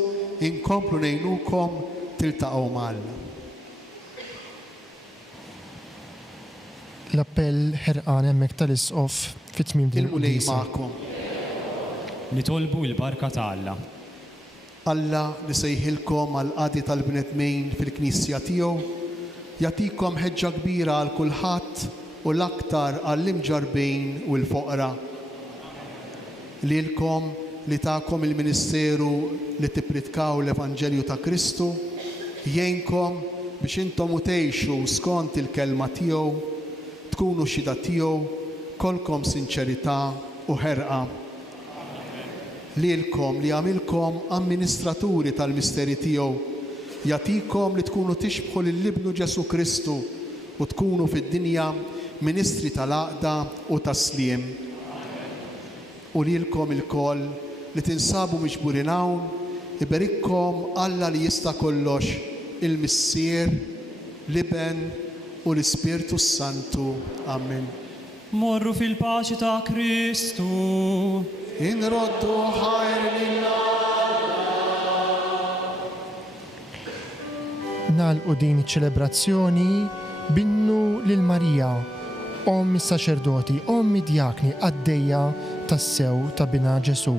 inkomplu ngħinukom tiltaqgħu ma' Alla. L-appell ħerqan hemmhekk tal-isqof fit-tmiem din il-mulej magħkom. Nitolbu l-barka ta' Alla. Alla li sejħilkom għal qadi tal-bnedmin fil-Knisja tiegħu jagħtikom ħeġġa kbira għal kulħadd u l-aktar għall-imġarbejn u l-foqra. Lilkom li tagħkom il-ministeru li tippritkaw l-Evanġelju ta' Kristu jgħinkom biex intom tgħixu skont il-kelma tiegħu, tkunu xhieda tiegħu, kolkom sinċerità u ħerqa. Lilkom li għamilkom amministraturi tal-misteri tiegħu jagħtikom li tkunu tixbħu lill-Ibnu Ġesu Kristu u tkunu fid-dinja ministri tal-għaqda u tas-sliem. U lilkom ilkoll li tinsabu miġburin hawn Iberikkom Alla li jista' kollox, il-Missier, l-Iben u l-Ispirtu Santu. Amen. Morru fil-paċi ta' Kristu. Inroddu ħajr lillah. Nagħlqu din iċ-ċelebrazzjoni binnu lil Marija, Ommi saċerdoti, Ommi djakni, għaddejja tas-sew ta' bina Ġesu.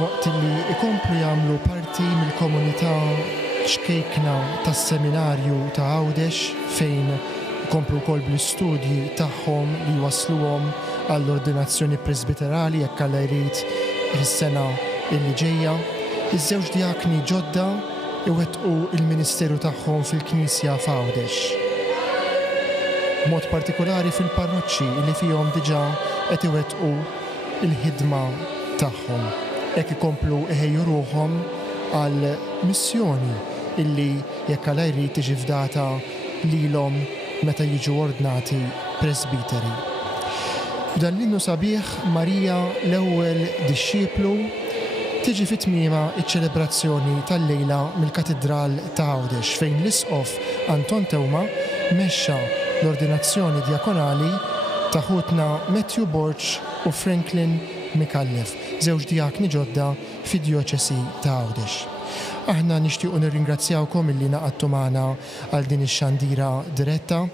Waqt li ikomplu jagħmlu parti mill-komunità xkejkna tas-seminarju ta' Għawdex fejn ikomplu wkoll bl-istudji tagħhom li wasluhom għall-ordinazzjoni presbiterali jekk Alla jrid is-sena illi ġejja, iż-żewġ djakni ġodda iwettqu il-ministeru tagħhom fil-Knisja f'Għawdex. B'mod partikolari fil-parroċċi li fihom diġà qed iwettqu il-ħidma tagħhom. Hekk ikomplu iħejju ruhom għal missjoni illi jekk Alla jrid tiġi fdata lilhom meta jiġu ordnati presbiteri. F'dan l-innu sabiħ Marija l-ewwel dixxieplu tiġi fit-tmiema iċ-ċelebrazzjoni tal-lejla mill-Katedral ta' Għawdex fejn l-Isqof Anton Tewma mexxa l-ordinazzjoni djakonali ta' ħutna Matthew Borch u Franklin Mikallef, żewġ djakni ġodda fid-Djoċesi ta' Għawdex. Aħna nixtiequ nirringrazzjawkom illi naqadtu magħna għal din ix-xandira diretta.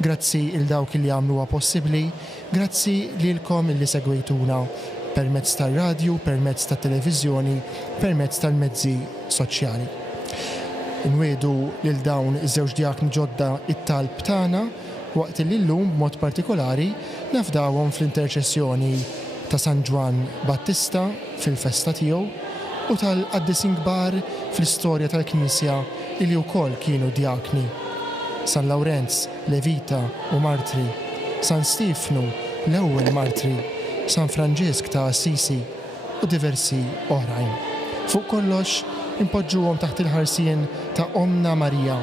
Grazzi il dawk li għamluha possibbli, grazzi lilkom illi segwejtuna permezz tar-radju, permezz tat-televiżjoni, permezz tal-mezzi soċjali. Inwedu lil dawn iż-żewġ djakni ġodda it-talb tagħna waqt li llum b'mod partikolari nafdawhom fl-interċessjoni ta' San Ġwan Battista fil-festa tiegħu u tal-qaddisin kbar fl-istorja tal-Knisja li wkoll kienu djakni. San Lawrenz, Levita u Martri, San Stifnu, l-ewwel Martri, San Franġisk ta' Assisi u diversi oħrajn. Fuq kollox impoġġuhom taħt il-ħarsien ta' Omna Marija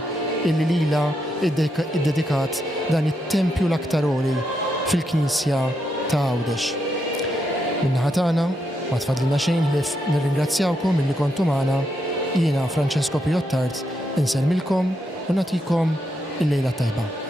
illi lila iddedikat dan it-tempju l-aktaroli fil-Knisja ta' Għawdex. Minnaħa tagħna Ma tfadlina xejn ħlif nirringrazzjawkom illi kontu magħna, jiena Francesco Piottart, insellmilkom u nagħtikom il-lejla tajba.